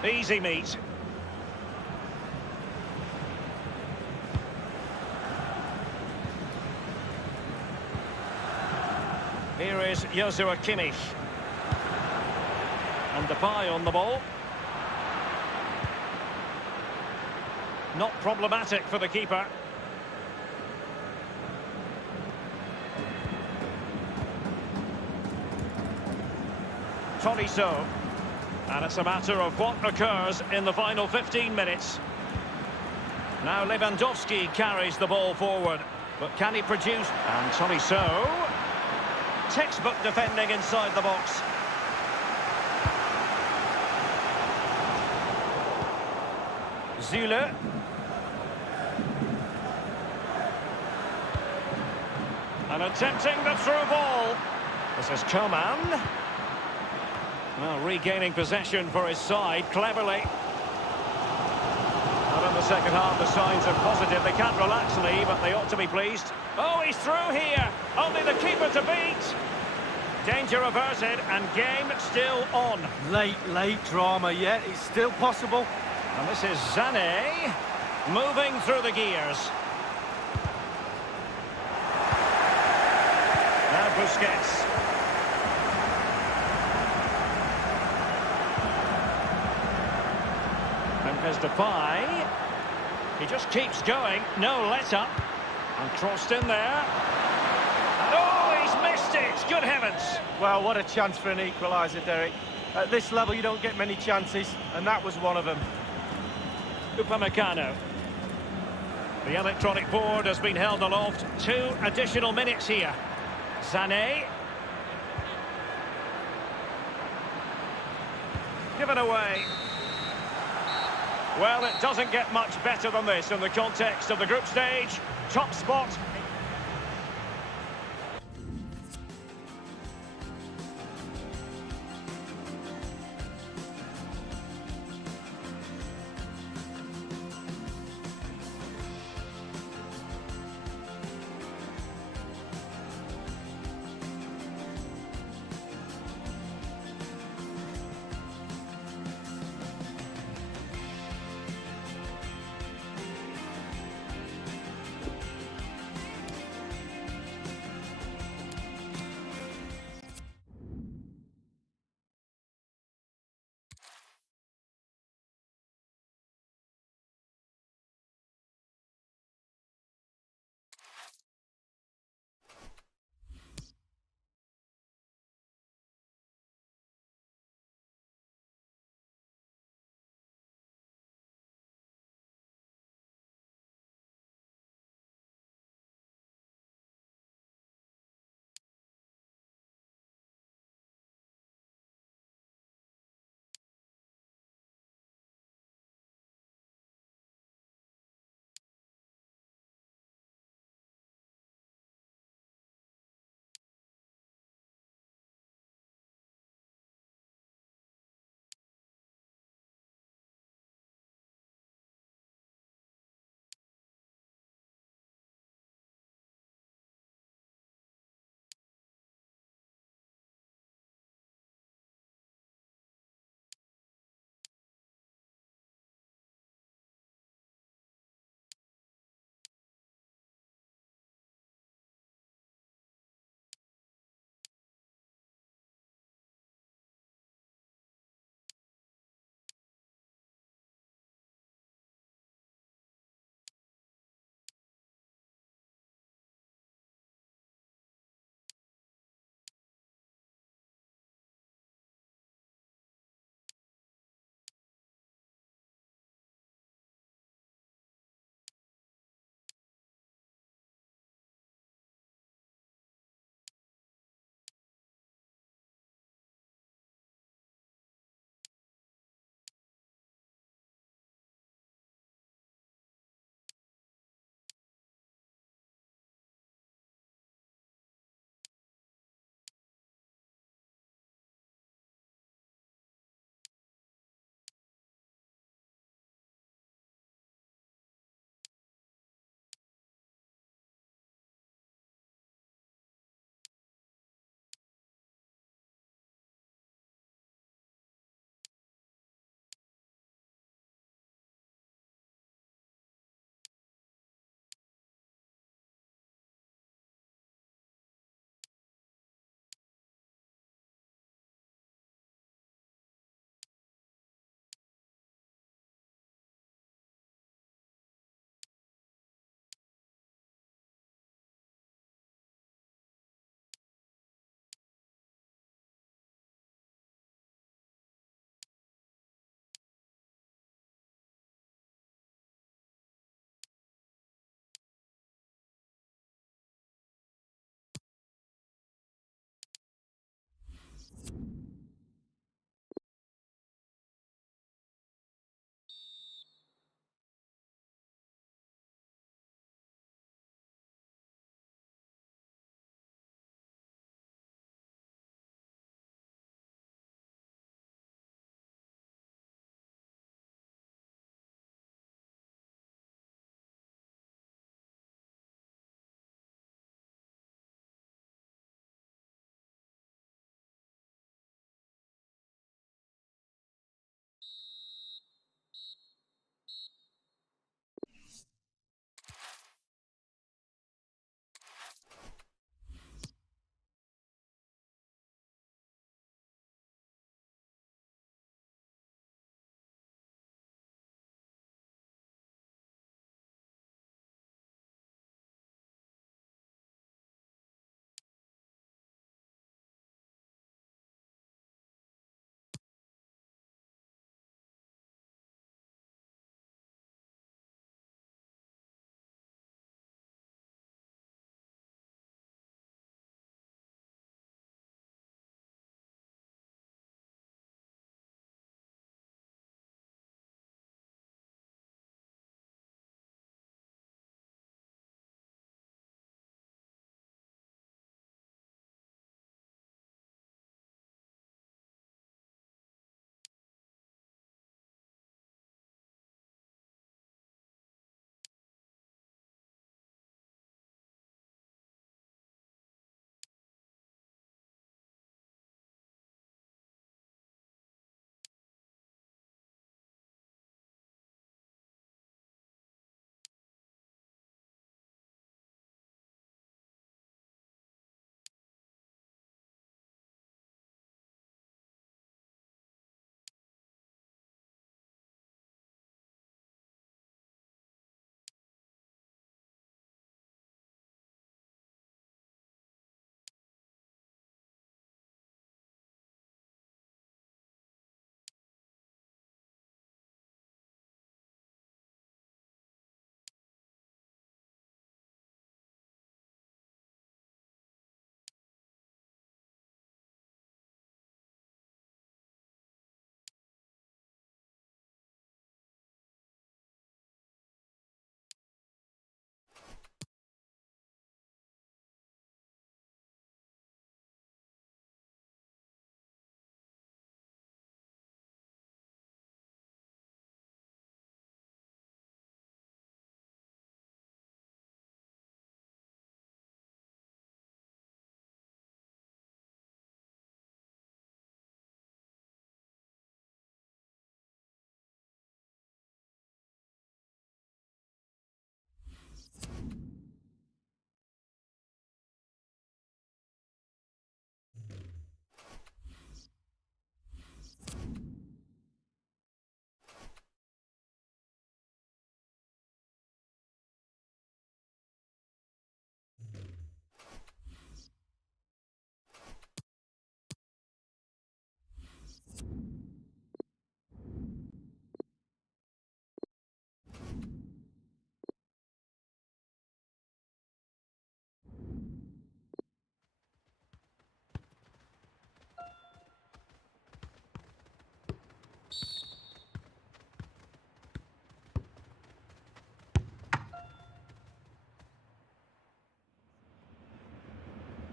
Easy meet. Here is Joshua Kimmich. And Depay on the ball. Not problematic for the keeper. Tolisso. And it's a matter of what occurs in the final 15 minutes. Now Lewandowski carries the ball forward. But can he produce? And Tolisso. Textbook defending inside the box. Zule. And attempting the through ball. This is Coman. Well, regaining possession for his side, cleverly. And in the second half, the signs are positive. They can't relax, Lee, but they ought to be pleased. Oh, he's through here. Only the keeper to beat. Danger averted, and game still on. Late drama yet. It's still possible. And this is Sané moving through the gears. Now Busquets. Memphis Depay. He just keeps going. No let-up. And crossed in there. And oh, he's missed it. Good heavens. Well, what a chance for an equaliser, Derek. At this level, you don't get many chances, and that was one of them. Upamecano. The electronic board has been held aloft. 2 additional minutes here. Sané. Given away. Well, it doesn't get much better than this in the context of the group stage. Top spot.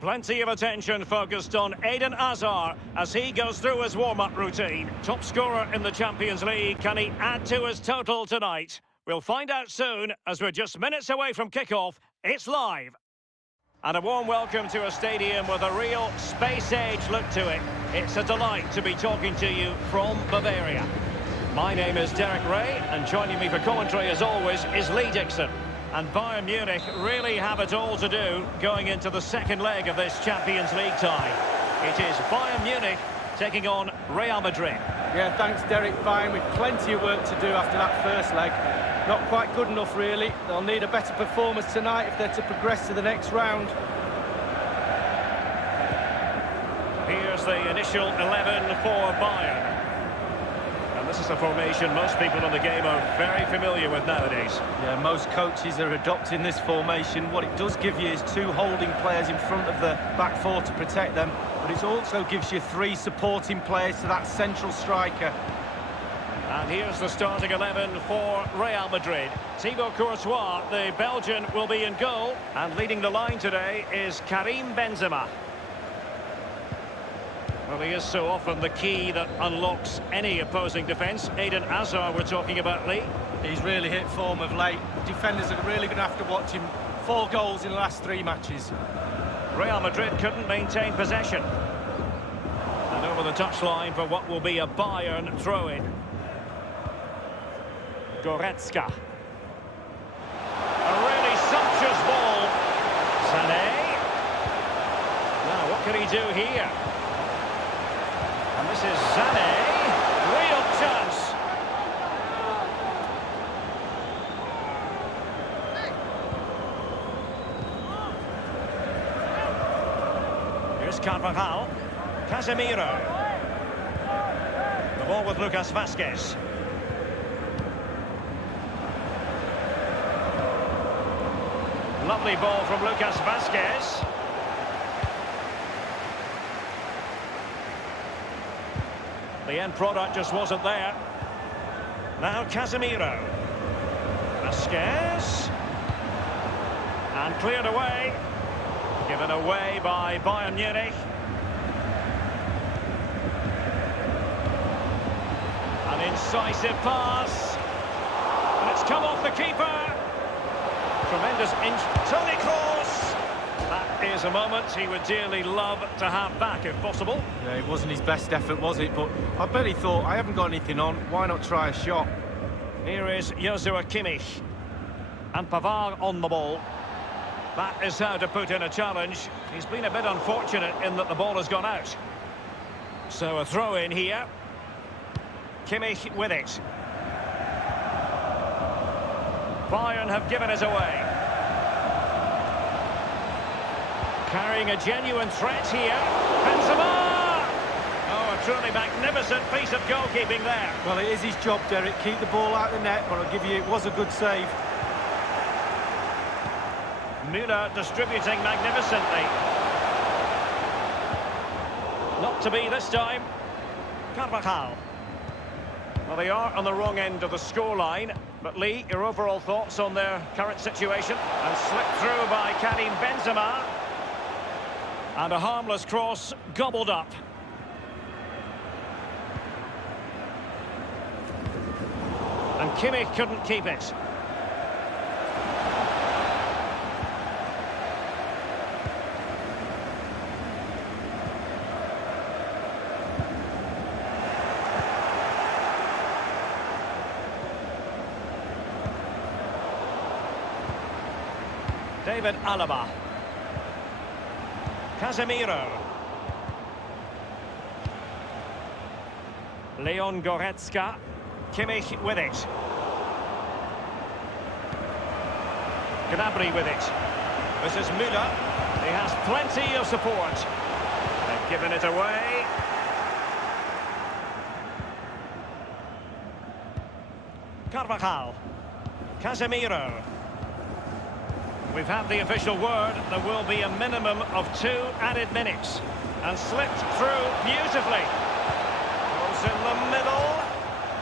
Plenty of attention focused on Eden Hazard as he goes through his warm-up routine. Top scorer in the Champions League, can he add to his total tonight? We'll find out soon as we're just minutes away from kick-off. It's live. And a warm welcome to a stadium with a real space-age look to it. It's a delight to be talking to you from Bavaria. My name is Derek Ray, and joining me for commentary as always is Lee Dixon. And Bayern Munich really have it all to do going into the second leg of this Champions League tie. It is Bayern Munich taking on Real Madrid. Yeah, thanks, Derek. Bayern with plenty of work to do after that first leg. Not quite good enough, really. They'll need a better performance tonight if they're to progress to the next round. Here's the initial 11 for Bayern. And This is a formation most people in the game are very familiar with nowadays. Yeah, most coaches are adopting this formation. What it does give you is 2 holding players in front of the back 4 to protect them, but it also gives you 3 supporting players to that central striker. And here's the starting 11 for Real Madrid. Thibaut Courtois, the Belgian, will be in goal, and leading the line today is Karim Benzema. Well, he is so often the key that unlocks any opposing defence. Eden Hazard we're talking about, Lee. He's really hit form of late. Defenders are really going to have to watch him. 4 goals in the last 3 matches. Real Madrid couldn't maintain possession. And over the touchline for what will be a Bayern throw-in. Riesscar. A really sumptuous ball. Sané. Now, what can he do here? And this is Sané. Real chance. Here's Carvajal. Casemiro. The ball with Lucas Vázquez. Lovely ball from Lucas Vázquez. The end product just wasn't there. Now Casemiro. Vázquez. And cleared away. Given away by Bayern Munich. An incisive pass. And it's come off the keeper. Tremendous inch. Toni Kroos. That is a moment he would dearly love to have back if possible. Yeah, it wasn't his best effort, was it? But I bet he thought, I haven't got anything on, why not try a shot? Here is Joshua Kimmich. And Pavard on the ball. That is how to put in a challenge. He's been a bit unfortunate in that the ball has gone out. So a throw in here. Kimmich with it. Bayern have given it away. Carrying a genuine threat here. Benzema! Oh, a truly magnificent piece of goalkeeping there. Well, it is his job, Derek. Keep the ball out of the net, but I'll give you, it was a good save. Müller distributing magnificently. Not to be this time. Carvajal. Well, they are on the wrong end of the scoreline. But Lee, your overall thoughts on their current situation? And slipped through by Karim Benzema. And a harmless cross gobbled up. And Kimmich couldn't keep it. David Alaba. Casemiro. Leon Goretzka. Kimmich with it. Gnabry with it. This is Müller. He has plenty of support. They've given it away. Carvajal. Casemiro. We've had the official word. There will be a minimum of 2 added minutes. And slipped through beautifully. Goes in the middle.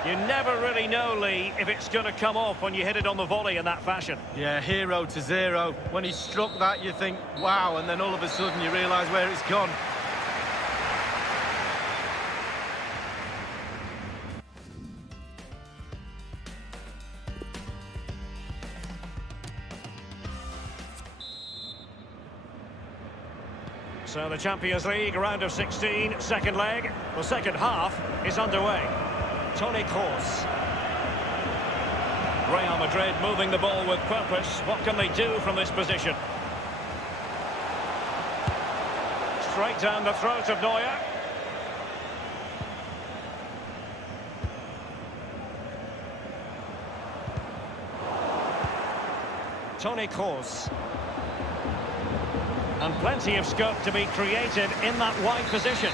You never really know, Lee, if it's going to come off when you hit it on the volley in that fashion. Yeah, 0-0. When he struck that, you think, wow, and then all of a sudden you realise where it's gone. So the Champions League round of 16, second leg. The second half is underway. Toni Kroos. Real Madrid moving the ball with purpose. What can they do from this position? Straight down the throat of Neuer. Toni Kroos. And plenty of scope to be created in that wide position.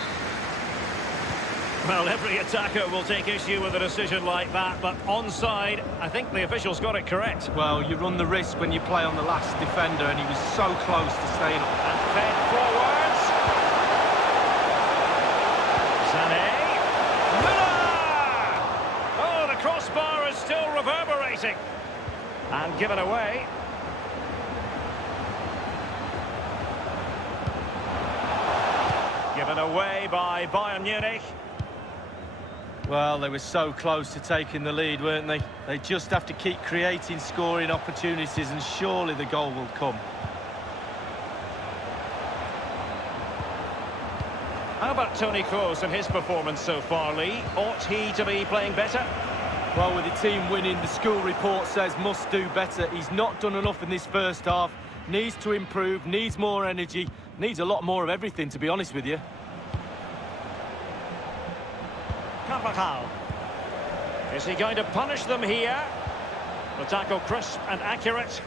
Well, every attacker will take issue with a decision like that, but onside, I think the officials got it correct. Well, you run the risk when you play on the last defender, and he was so close to staying up. And fed forwards. Sané. Müller! Oh, the crossbar is still reverberating. And given away. Given away by Bayern Munich. Well, they were so close to taking the lead, weren't they? They just have to keep creating scoring opportunities, and surely the goal will come. How about Toni Kroos and his performance so far, Lee? Ought he to be playing better? Well, with the team winning, the school report says must do better. He's not done enough in this first half. Needs to improve, needs more energy, needs a lot more of everything, to be honest with you. Carvajal. Is he going to punish them here? The tackle crisp and accurate.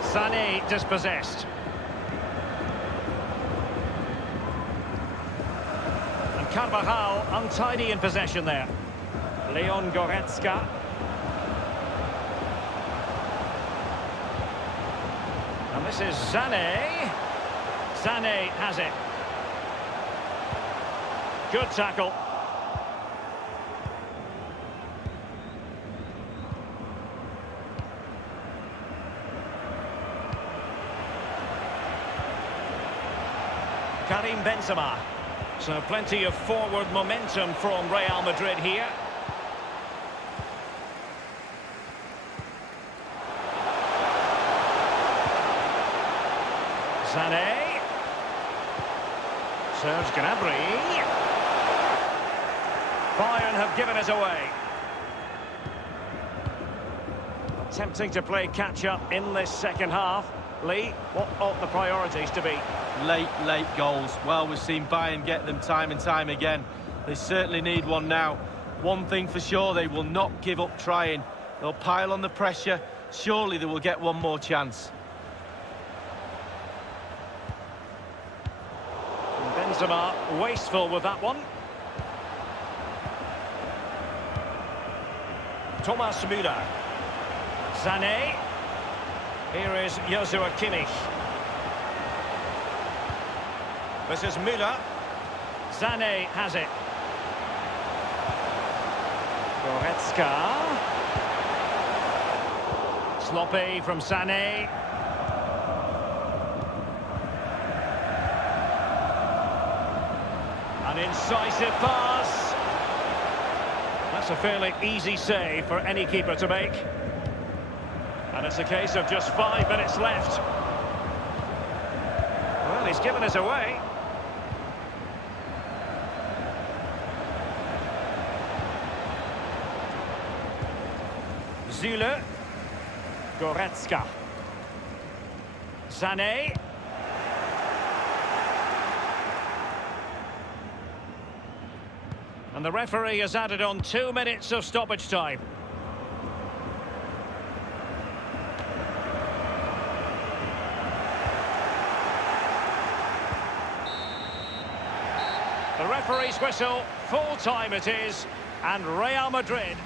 Sané dispossessed. And Carvajal untidy in possession there. Leon Goretzka. And this is Sané. Sané has it. Good tackle. Karim Benzema. So plenty of forward momentum from Real Madrid here. Sané. Serge Gnabry. Bayern have given it away. Attempting to play catch-up in this second half. Lee, what ought the priorities to be? Late goals. Well, we've seen Bayern get them time and time again. They certainly need one now. One thing for sure, they will not give up trying. They'll pile on the pressure. Surely they will get one more chance. Benzema wasteful with that one. Thomas Müller. Sané. Here is Joshua Kimmich. This is Müller. Sané has it. Goretzka. Sloppy from Sané. An incisive pass. That's a fairly easy save for any keeper to make. And it's a case of just 5 minutes left. Well, he's given us away. Zule. Goretzka. Sané. And the referee has added on 2 minutes of stoppage time. The referee's whistle, full time it is, and Real Madrid